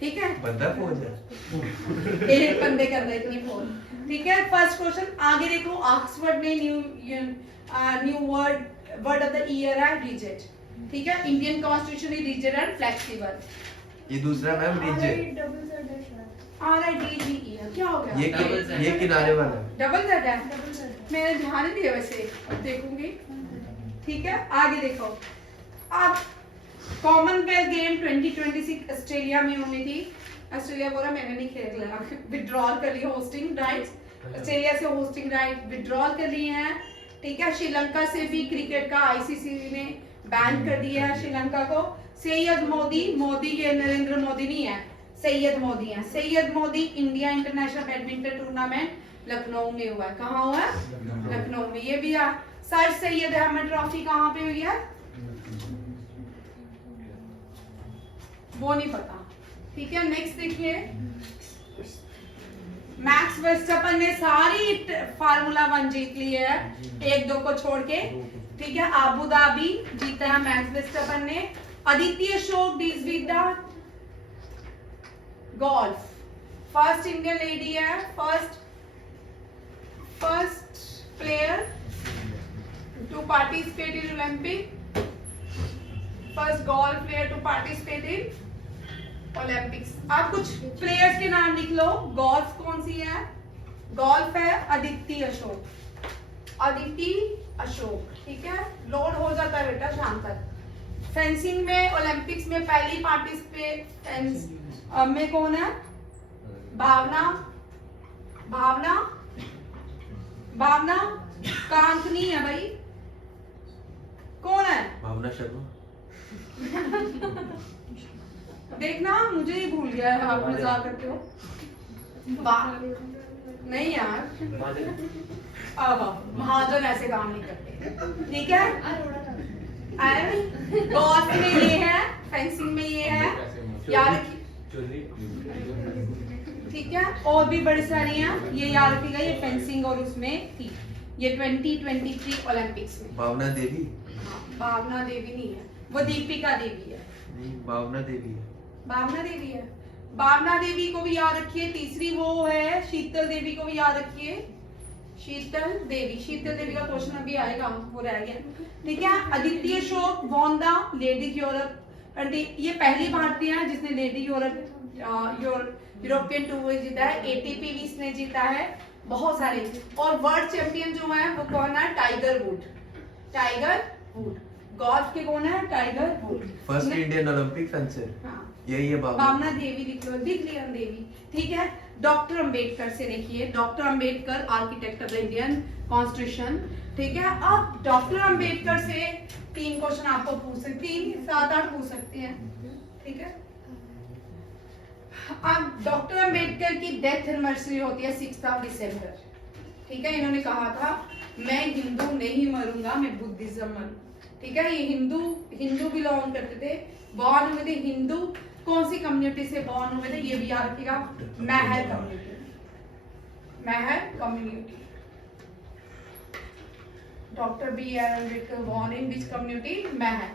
ठीक है। बंदा फौज है। एक बंदे के अंदर इतनी फोन, ठीक है। फर्स्ट क्वेश्चन आगे देखो, ऑक्सफोर्ड ने new word of the year है रिजिड, ठीक है। Indian constitution is rigid and flexible. ये दूसरा मैम रिजिड, डबल जेड है शायद, RIDGE ईयर क्या हो गया? ये किनारे वाला है। डबल जेड है, डबल जेड। मैंने ध्यान नहीं दिया वैसे, अब देखूंगी, ठीक है। आगे देखो, अब कॉमनवेल्थ गेम 2026 ऑस्ट्रेलिया में होनी थी। ऑस्ट्रेलिया बोला मैंने नहीं खेला, विड्रॉल कर ली होस्टिंग राइट्स, ऑस्ट्रेलिया से होस्टिंग राइट विड्रॉल कर लिए हैं, ठीक है। श्रीलंका से भी क्रिकेट का आईसीसी ने बैन कर दिया है श्रीलंका को। सैयद मोदी, मोदी ये नरेंद्र मोदी नहीं है, सैयद मोदी है। Syed Modi India international badminton tournament Lucknow में हुआ है। कहाँ हुआ है? लखनऊ में। ये भी है। सर सैयद अहमद ट्रॉफी कहाँ पे हुई है? वो नहीं पता, ठीक है। नेक्स्ट देखिए, मैक्स वर्स्टैपन ने सारी फार्मूला 1 जीत ली है, 1-2 को छोड़ के, ठीक है। अबू धाबी जीता है मैक्स वर्स्टैपन ने। Aditi Ashok deals with the golf, first Indian lady है, first player to participate in Olympic, first golf player to participate in Olympics. आप कुछ प्लेयर्स के नाम लिख लो। गोल्फ कौन सी है? गोल्फ है अदिति अशोक, अदिति अशोक, ठीक है। लोड हो जाता है बेटा शाम तक। फेंसिंग में ओलंपिक्स में पहली पार्टिसिपेट में कौन है? भावना, भावना, भावना कांत नहीं है भाई, कौन है? भावना शर्मा। देखना मुझे ही भूल गया है, आप मजाक करते हो। नहीं यार, अब महाजन ऐसे काम नहीं करते, ठीक है। गोल्फ में ये है, फेंसिंग में ये है, याद रखिए, ठीक है। और भी बड़ी सारी हैं, ये याद रखिएगा। ये फेंसिंग और उसमें थी, ये 2023 ओलंपिक्स में। भावना देवी? भावना देवी नहीं है, वो दीपिका देवी है। नहीं, भावना देवी है। भावना देवी है, भावना देवी को भी याद रखिए। तीसरी वो है शीतल देवी को भी याद रखिए, शीतल देवी। शीतल देवी का क्वेश्चन अभी आएगा, वो रह गया, ठीक है। Aditi Ashok won the lady Europe, ये पहली भारतीय है जिसने लेडी यूरोपियन टूर जीता है। एटीपी भी इसने जीता है, बहुत सारे। और वर्ल्ड चैंपियन जो है वो कौन है? Tiger would, tiger would. Golf के कौन है? Tiger would. First Indian Olympic fencer, हाँ, यही है भावना। भावना देवी लिख लो, लिख लिया देवी, ठीक है। डॉक्टर अंबेडकर से देखिए, doctor Ambedkar architect of the Indian constitution, ठीक है। अब डॉक्टर अंबेडकर से 3 क्वेश्चन आपको पूछ सकते, 3, 7, 8 पूछ सकते हैं, ठीक है। अब डॉक्टर अंबेडकर की डेथ एनिवर्सरी होती है 6 दिसंबर, ठीक है। इन्होंने कहा था मैं हिंदू नहीं मरूंगा, मैं बुद्धिज्म मरूंगा। ठीक है, ये हिंदू बिलोंग करते थे, बॉर्न हुए थे हिंदू। कौन सी कम्युनिटी से बॉर्न हुए थे ये भी याद रखिएगा, Mahar community, Mahar community. Doctor B R Ambedkar born in which community, Mahar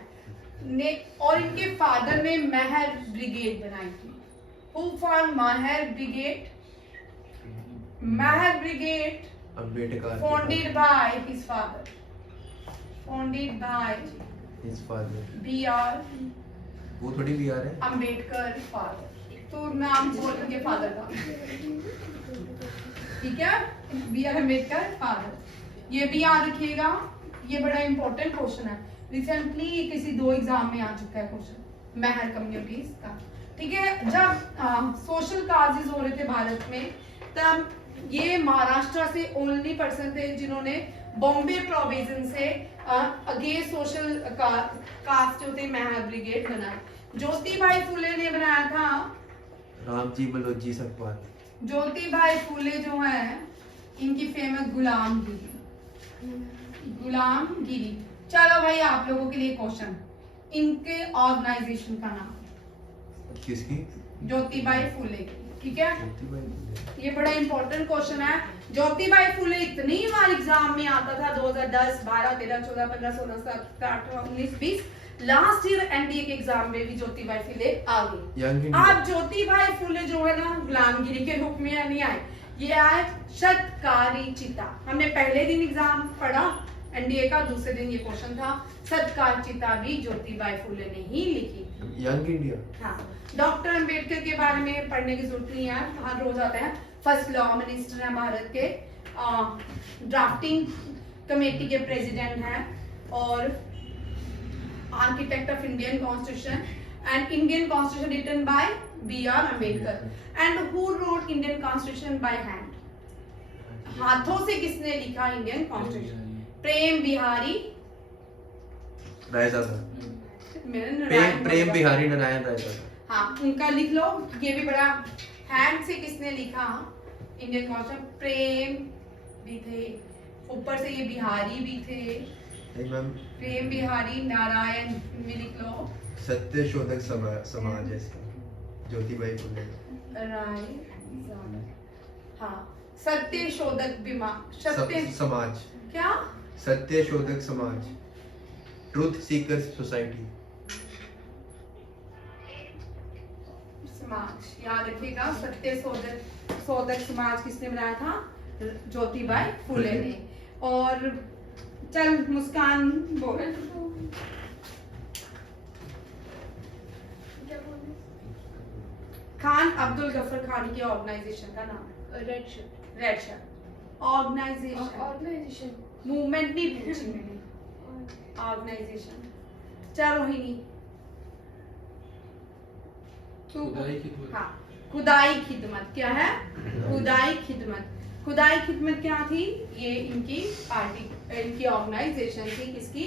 ने, और इनके फादर ने महर ब्रिगेड बनाई थी। Who formed Mahar brigade? Mahar brigade Ambedkar founded by his father, founded by his father B.R. वो थोड़ी भी आ रहे हैं। अम्बेडकर फादर, तो नाम बोल के फादर का, ठीक है, B.R. अम्बेडकर फादर। ये भी याद रखिएगा, ये बड़ा इंपॉर्टेंट क्वेश्चन है, रिसेंटली किसी 2 एग्जाम में आ चुका है क्वेश्चन महर कम्युनिटीज का। ठीक है, जब सोशल काजेज हो रहे थे भारत में, तब ये महाराष्ट्र से ओनली पर्सन थे जिन्होंने बॉम्बे प्रोविजन से अगेंस्ट सोशल कास्ट जो थे महर ब्रिगेड बनाई। ज्योतिबाई फुले ने बनाया था, रामजी बलोची सकपाल। ज्योतिबाई फुले जो है इनकी फेमस गुलामगिरी, गुलामगिरी। चलो भाई आप लोगों के लिए क्वेश्चन, इनके ऑर्गेनाइजेशन का नाम, किसकी? ज्योतिबाई फुले की। ठीक है, ज्योतिबाई फुले। ये बड़ा इंपॉर्टेंट क्वेश्चन है। ज्योतिबाई फुले इतनी बार एग्जाम में आता था, 2010, 12, 13, 14, 15, 16, 17, 18, 19, 20, लास्ट ईयर एनडीए के एग्जाम में भी ज्योतिबाई फुले आ गई। Young India. आप ज्योतिबाई फुले जो है ना गुलामगिरी के रूप में नहीं आए, ये आए सत्कारी चिता। हमने पहले दिन एग्जाम पढ़ा एनडीए का, दूसरे दिन ये क्वेश्चन था, सत्कार चिता भी ज्योतिबाई फुले ने ही लिखी। Young India. हाँ, डॉक्टर अंबेडकर के बारे में पढ़ने की जरूरत नहीं है, हर रोज आते हैं। फर्स्ट लॉ मिनिस्टर है भारत के, ड्राफ्टिंग कमेटी के प्रेसिडेंट हैं, और architect of Indian constitution, and Indian constitution written by B.R. Ambedkar. And who wrote Indian constitution by hand? हाथों से किसने लिखा इंडियन कॉन्स्टिट्यूशन? प्रेम बिहारी रायजादा। प्रेम प्रेम बिहारी नारायण रायजादा। हाँ, उनका लिख लो, ये भी बड़ा। हैंड से किसने लिखा इंडियन कॉन्स्टिट्यूशन? प्रेम भी थे, ऊपर से ये बिहारी भी थे, नहीं मैम, प्रेम बिहारी नारायण भी लिख लो। सत्य शोधक समाज जैसे ज्योतिबाई फुले। राय, हाँ, सत्य शोधक सत्य समाज, क्या? सत्य शोधक समाज, ट्रूथ सीकर्स सोसाइटी। समाज याद रखिएगा, सत्य शोधक समाज किसने बनाया था? ज्योतिबाई फुले ने। और चल मुस्कान बोल। क्या बोलूं? खान अब्दुल गफर खान की ऑर्गेनाइजेशन का नाम? Red shirt. Red shirt organisation, organisation. Movement नहीं पूछी मैंने, ऑर्गेनाइजेशन। चल रोहिणी तू। खुदाई खिदमत। हाँ, खुदाई खिदमत क्या है? खुदाई खिदमत। खुदाई खिदमत क्या थी? ये इनकी पार्टी, इनकी ऑर्गेनाइजेशन थी। किसकी?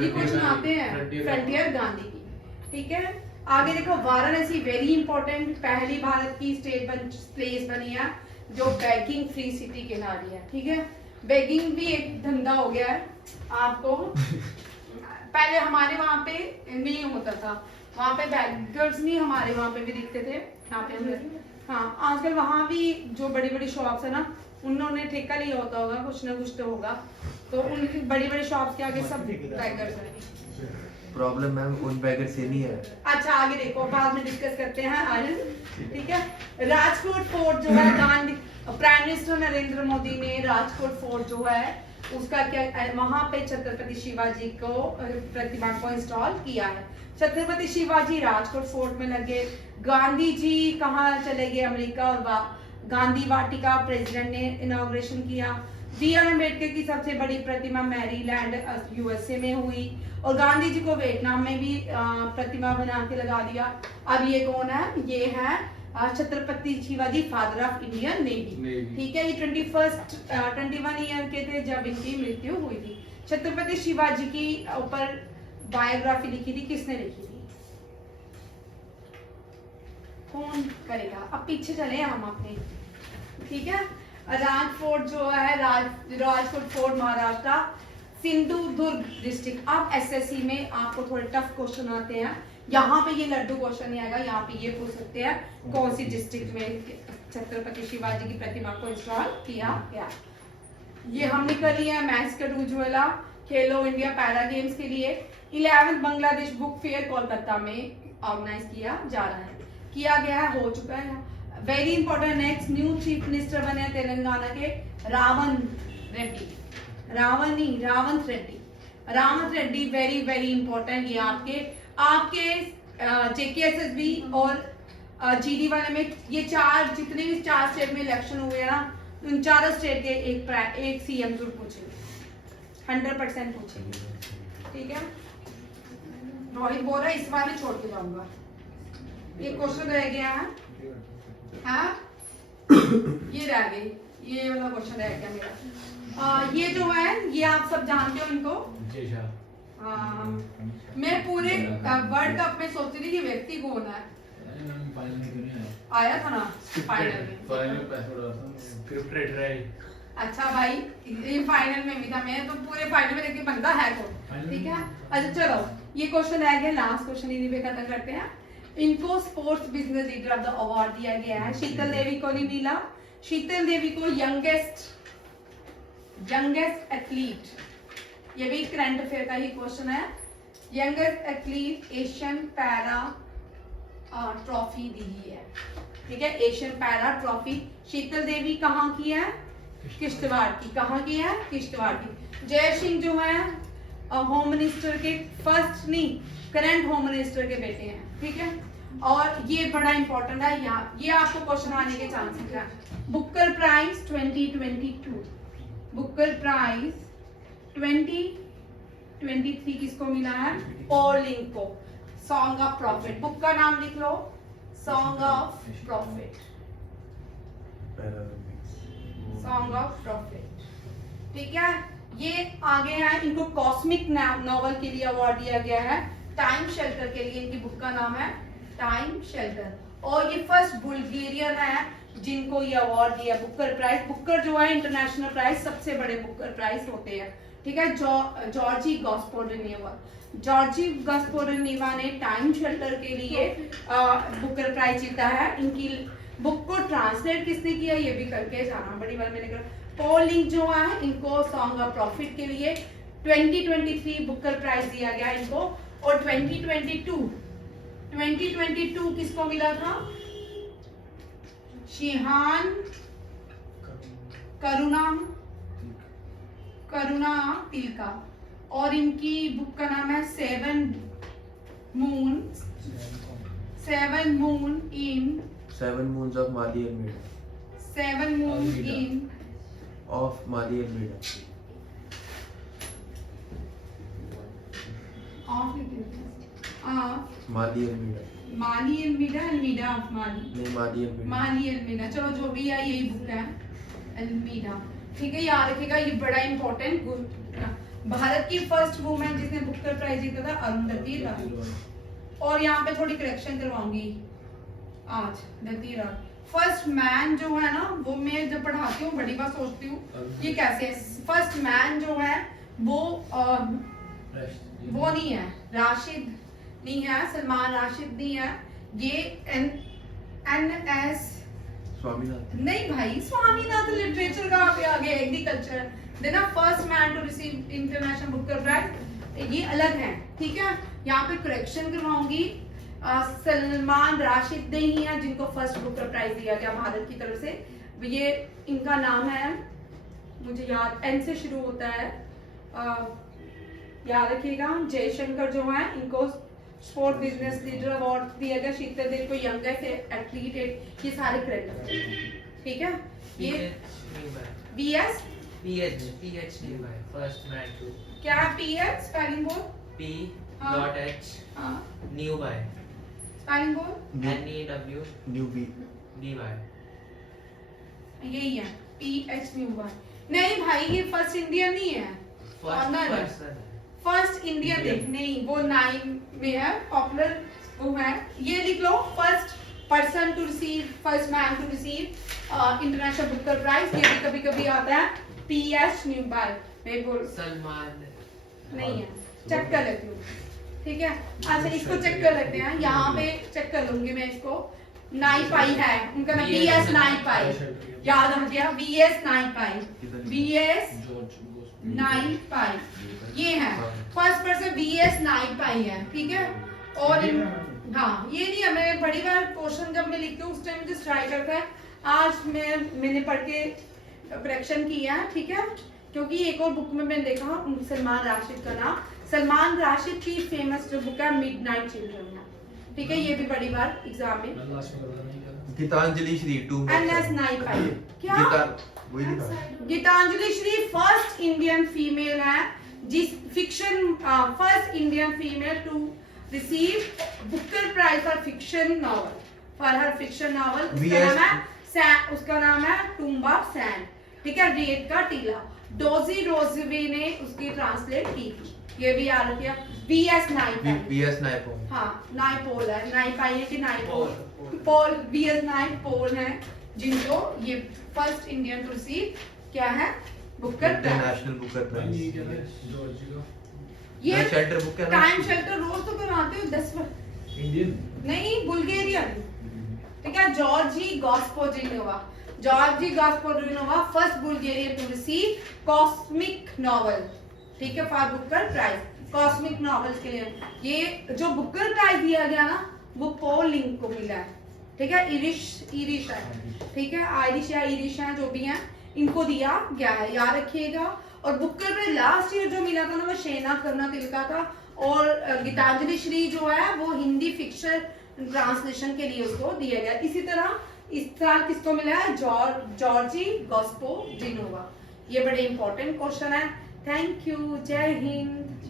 ये कुछ आते हैं, फ्रंटियर गांधी की। ठीक है, आगे देखो, वाराणसी वेरी इंपॉर्टेंट, पहली भारत की प्लेस बनी है जो बेगिंग फ्री सिटी कहलाती है। ठीक है, बेगिंग भी एक धंधा हो गया है आपको। पहले हमारे वहाँ पे नहीं होता था, वहाँ पे बैगर्स नहीं, हमारे वहाँ पे भी दिखते थे। यहाँ पे हम, हाँ, आजकल वहाँ भी जो बड़ी बड़ी शॉप्स है ना, उन्होंने ठेका लिया होता होगा, कुछ ना कुछ तो होगा, तो उनकी बड़ी बड़ी शॉप्स के आगे सब बैगर्स हैं। प्रॉब्लम मैम उन बैगर से नहीं है। अच्छा, आगे देखो, बाद में डिस्कस करते हैं आनंद। ठीक है, राजकोट फोर्ट जो है, गांधी प्राइम मिनिस्टर नरेंद्र मोदी ने राजकोट फोर्ट जो है उसका क्या, वहां पे छत्रपति शिवाजी को प्रतिमा को इंस्टॉल किया है। छत्रपति शिवाजी राजकोट फोर्ट में लगे। गांधी जी कहाँ चले गए? अमेरिका, और गांधी वाटिका प्रेसिडेंट ने इनॉग्रेशन किया। B.R. अम्बेडकर की सबसे बड़ी प्रतिमा मैरीलैंड USA में हुई, और गांधी जी को वियतनाम में भी प्रतिमा बना के लगा दिया। अब ये कौन है? ये है Chhatrapati Shivaji, father of Indian navy. ठीक है, ये 21 ईयर के थे जब इनकी मृत्यु हुई थी। छत्रपति शिवाजी की ऊपर बायोग्राफी लिखी थी, किसने लिखी थी? कौन करेगा? अब पीछे चले हम अपने। ठीक है, राजफोर्ट जो है राजकोट फोर्ट महाराष्ट्र, सिंधुदुर्ग डिस्ट्रिक्ट। अब एसएससी में आपको थोड़े टफ क्वेश्चन आते हैं, यहाँ पे ये लड्डू क्वेश्चन नहीं आएगा, यहाँ पे ये पूछ सकते हैं कौन सी डिस्ट्रिक्ट में छत्रपति शिवाजी की प्रतिमा को इंस्टॉल किया गया। ये हमने कर लिया मैस्कट उज्ज्वला खेलो इंडिया पैरा गेम्स के लिए 11th Bangladesh book fair Kolkata में ऑर्गेनाइज किया जा रहा है, किया गया है, हो चुका है। Very important, next new chief minister बने हैं तेलंगाना के रावंत रेड्डी। वेरी वेरी इंपॉर्टेंट, ये आपके जेकेएसएसबी और जीडी वाले में ये जितने भी 4 स्टेट में इलेक्शन हुए ना, उन 4 स्टेट के एक सीएम जरूर पूछेंगे, 100% पूछेंगे, ठीक है। रोहित बोल रहा है इस बार में छोड़ के जाऊंगा, ये क्वेश्चन रह गया है, हाँ ये रह गई, ये वाला क्वेश्चन रह गया मेरा। ये जो है ये आप सब जानते हो इनको। मैं पूरे वर्ल्ड कप में सोचती थी कि व्यक्ति कौन है, आया था ना फाइनल में। अच्छा भाई ये फाइनल में भी था, मैं तो पूरे फाइनल में देखी बंदा है कौन, ठीक है। अच्छा चलो ये क्वेश्चन रह गया, लास्ट क्वेश्चन इन्हीं पे खत्म करते हैं। इनको sports business leader of the award दिया गया है, शीतल देवी को नहीं मिला, शीतल देवी को यंगेस्ट एथलीट, ये भी करंट अफेयर का ही क्वेश्चन है। Youngest athlete Asian para trophy दी है, ठीक है, Asian para trophy Sheetal Devi कहाँ की है, किश्तवाड़ की। कहाँ की है, किश्तवाड़ की। जय सिंह जो है होम मिनिस्टर के फर्स्ट नहीं करंट होम मिनिस्टर के बेटे हैं, ठीक है। और ये बड़ा इंपॉर्टेंट है, यहाँ ये आपको क्वेश्चन आने के चांसेस हैं। बुकर प्राइज 2022, बुकर प्राइज 2023 किसको मिला है, पॉल लिंग को। सॉन्ग ऑफ प्रॉफिट, बुक का नाम लिख लो, song of prophet, song of prophet, ठीक है। ये आगे है, इनको कॉस्मिक नॉवल के लिए अवार्ड दिया गया है, टाइम शेल्टर के लिए इनकी बुक का नाम है टाइम शेल्टर। और ये फर्स्ट बुल्गेरियन है जिनको ये अवार्ड दिया, बुकर प्राइज। बुकर जो है इंटरनेशनल प्राइज, सबसे बड़े बुकर प्राइज होते हैं, ठीक है। जॉर्जी गॉस्पोडनिवा ने टाइम शेल्टर के लिए बुकर प्राइज जीता है। इनकी बुक को ट्रांसलेट किसने किया ये भी करके जाना, बड़ी बार मैंने कहा। पॉल लिंग जो है इनको सॉन्ग ऑफ प्रॉफिट के लिए 2023 बुकर प्राइज दिया गया इनको। और 2022 किसको मिला था, शिहान करुणा तिलका। और इनकी बुक का नाम है seven moons of Maali Almeida. Seven moon in of Maali Almeida. Maali Almeida Almeida of Maali, नहीं माली एंड मीडा, चलो जो भी है यही बुक है एल्मीडा, ठीक है। याद रखिएगा ये बड़ा इंपॉर्टेंट। भारत की फर्स्ट वुमेन जिसने बुकर प्राइज जीता था अरुंधति रॉय। और यहाँ पे थोड़ी करेक्शन करवाऊंगी आज, दती रॉय। फर्स्ट मैन जो है ना, वो मैं जब पढ़ाती हूँ बड़ी बात सोचती हूँ ये कैसे। फर्स्ट मैन जो है वो नहीं है, राशिद नहीं है, सलमान राशिद नहीं है, ये NS स्वामीनाथन नहीं भाई, स्वामीनाथन लिटरेचर का पे आगे एग्रीकल्चर देना। First man to receive international Booker prize, ये अलग है, ठीक है। यहाँ पे करेक्शन करवाऊंगी, सलमान राशिद नहीं है जिनको फर्स्ट बुकर प्राइज दिया गया भारत की तरफ से। ये इनका नाम है, मुझे याद N से शुरू होता है, याद रखिएगा। जयशंकर जो है इनको स्पोर्ट बिजनेस लीडर अवार्ड दिया गया। शीतल देव को यंगेस्ट एथलीट, ये सारे क्रेडिट, ठीक है। ये BS PH नहीं भाई, फर्स्ट मैन टू क्या PH स्पेलिंग बोल, P.H न्यू बाय, स्पेलिंग बोल NEW न्यू बी DY, यही है PH न्यू बाय। नहीं भाई ये फर्स्ट इंडियन नहीं है, फर्स्ट इंडियन नहीं, वो 9 में है, पॉपुलर वो है। ये लिख लो first person to receive, first man to receive international Booker prize. ये भी कभी कभी आता है PS न्यूबाल। मैं बोल सलमान नहीं है, चेक कर लेती हूँ, ठीक है। अच्छा इसको चेक कर लेते हैं, यहाँ पे चेक कर लूंगी मैं इसको। नाइपाई है उनका नाम, PS नाइपाई, याद आ गया, VS नाइपाई, VS जॉर्ज नाइपाई, ये है फर्स्ट पर्सन VS नाइपाई है, ठीक है। और हाँ ये नहीं है, मैं बड़ी बार क्वेश्चन जब मैं लिखती हूँ उस टाइम मुझे ट्राई करता है। आज मैंने पढ़ के करेक्शन किया है, ठीक है, क्योंकि एक और बुक में मैंने देखा सलमान राशिद का नाम, सलमान राशिद की फेमस जो बुक है मिडनाइट चिल्ड्रन है, ठीक है। ये भी बड़ी बार एग्जाम में लास्ट में करता नहीं क्या Geetanjali Shree to NS Naipaul क्या, वही लिखा है। Geetanjali Shree first Indian female है जिस fiction, first Indian female to receive Booker Prize for fiction novel, for her fiction novel. उसका नाम है टुम्बा सैन, ठीक है, रेड का टीला। डोजी रोजवे ने उसकी ट्रांसलेट की थी, ये भी याद रखिए। VS नाइपाई, PS नाइपो। हाँ नाइपोल है, नाइपाई है कि नाइपोल, पोल VS नाइपोल है जिनको ये फर्स्ट इंडियन टू रिसीव क्या है बुकर प्राइज। इंटरनेशनल बुकर ये प्राइज। क्या है जॉर्ज जी का ये शेल्टर बुक है ना? टाइम शेल्टर रोज तो करवाते हो 10 बार, इंडियन नहीं बुल्गारियन, ठीक है। Georgi Gospodinov, Georgi Gospodinov first Bulgarian to receive cosmic novel, ठीक है, for Booker prize. Cosmic novels के लिए ये जो बुकर प्राइज दिया गया ना वो पॉल लिंक को मिला है, ठीक है। इरिश है, ठीक है, आयरिश या इरिश है जो भी है, इनको दिया गया है, याद रखिएगा। और बुकर में लास्ट ईयर जो मिला था ना वो शेना कर्नातिलका था, और गीतांजलि श्री जो है वो हिंदी फिक्शन ट्रांसलेशन के लिए उसको दिया गया। इसी तरह इस साल किसको मिला है, जॉर्जी गॉस्पोजिनोवा। ये बड़े इंपॉर्टेंट क्वेश्चन है। थैंक यू, जय हिंद।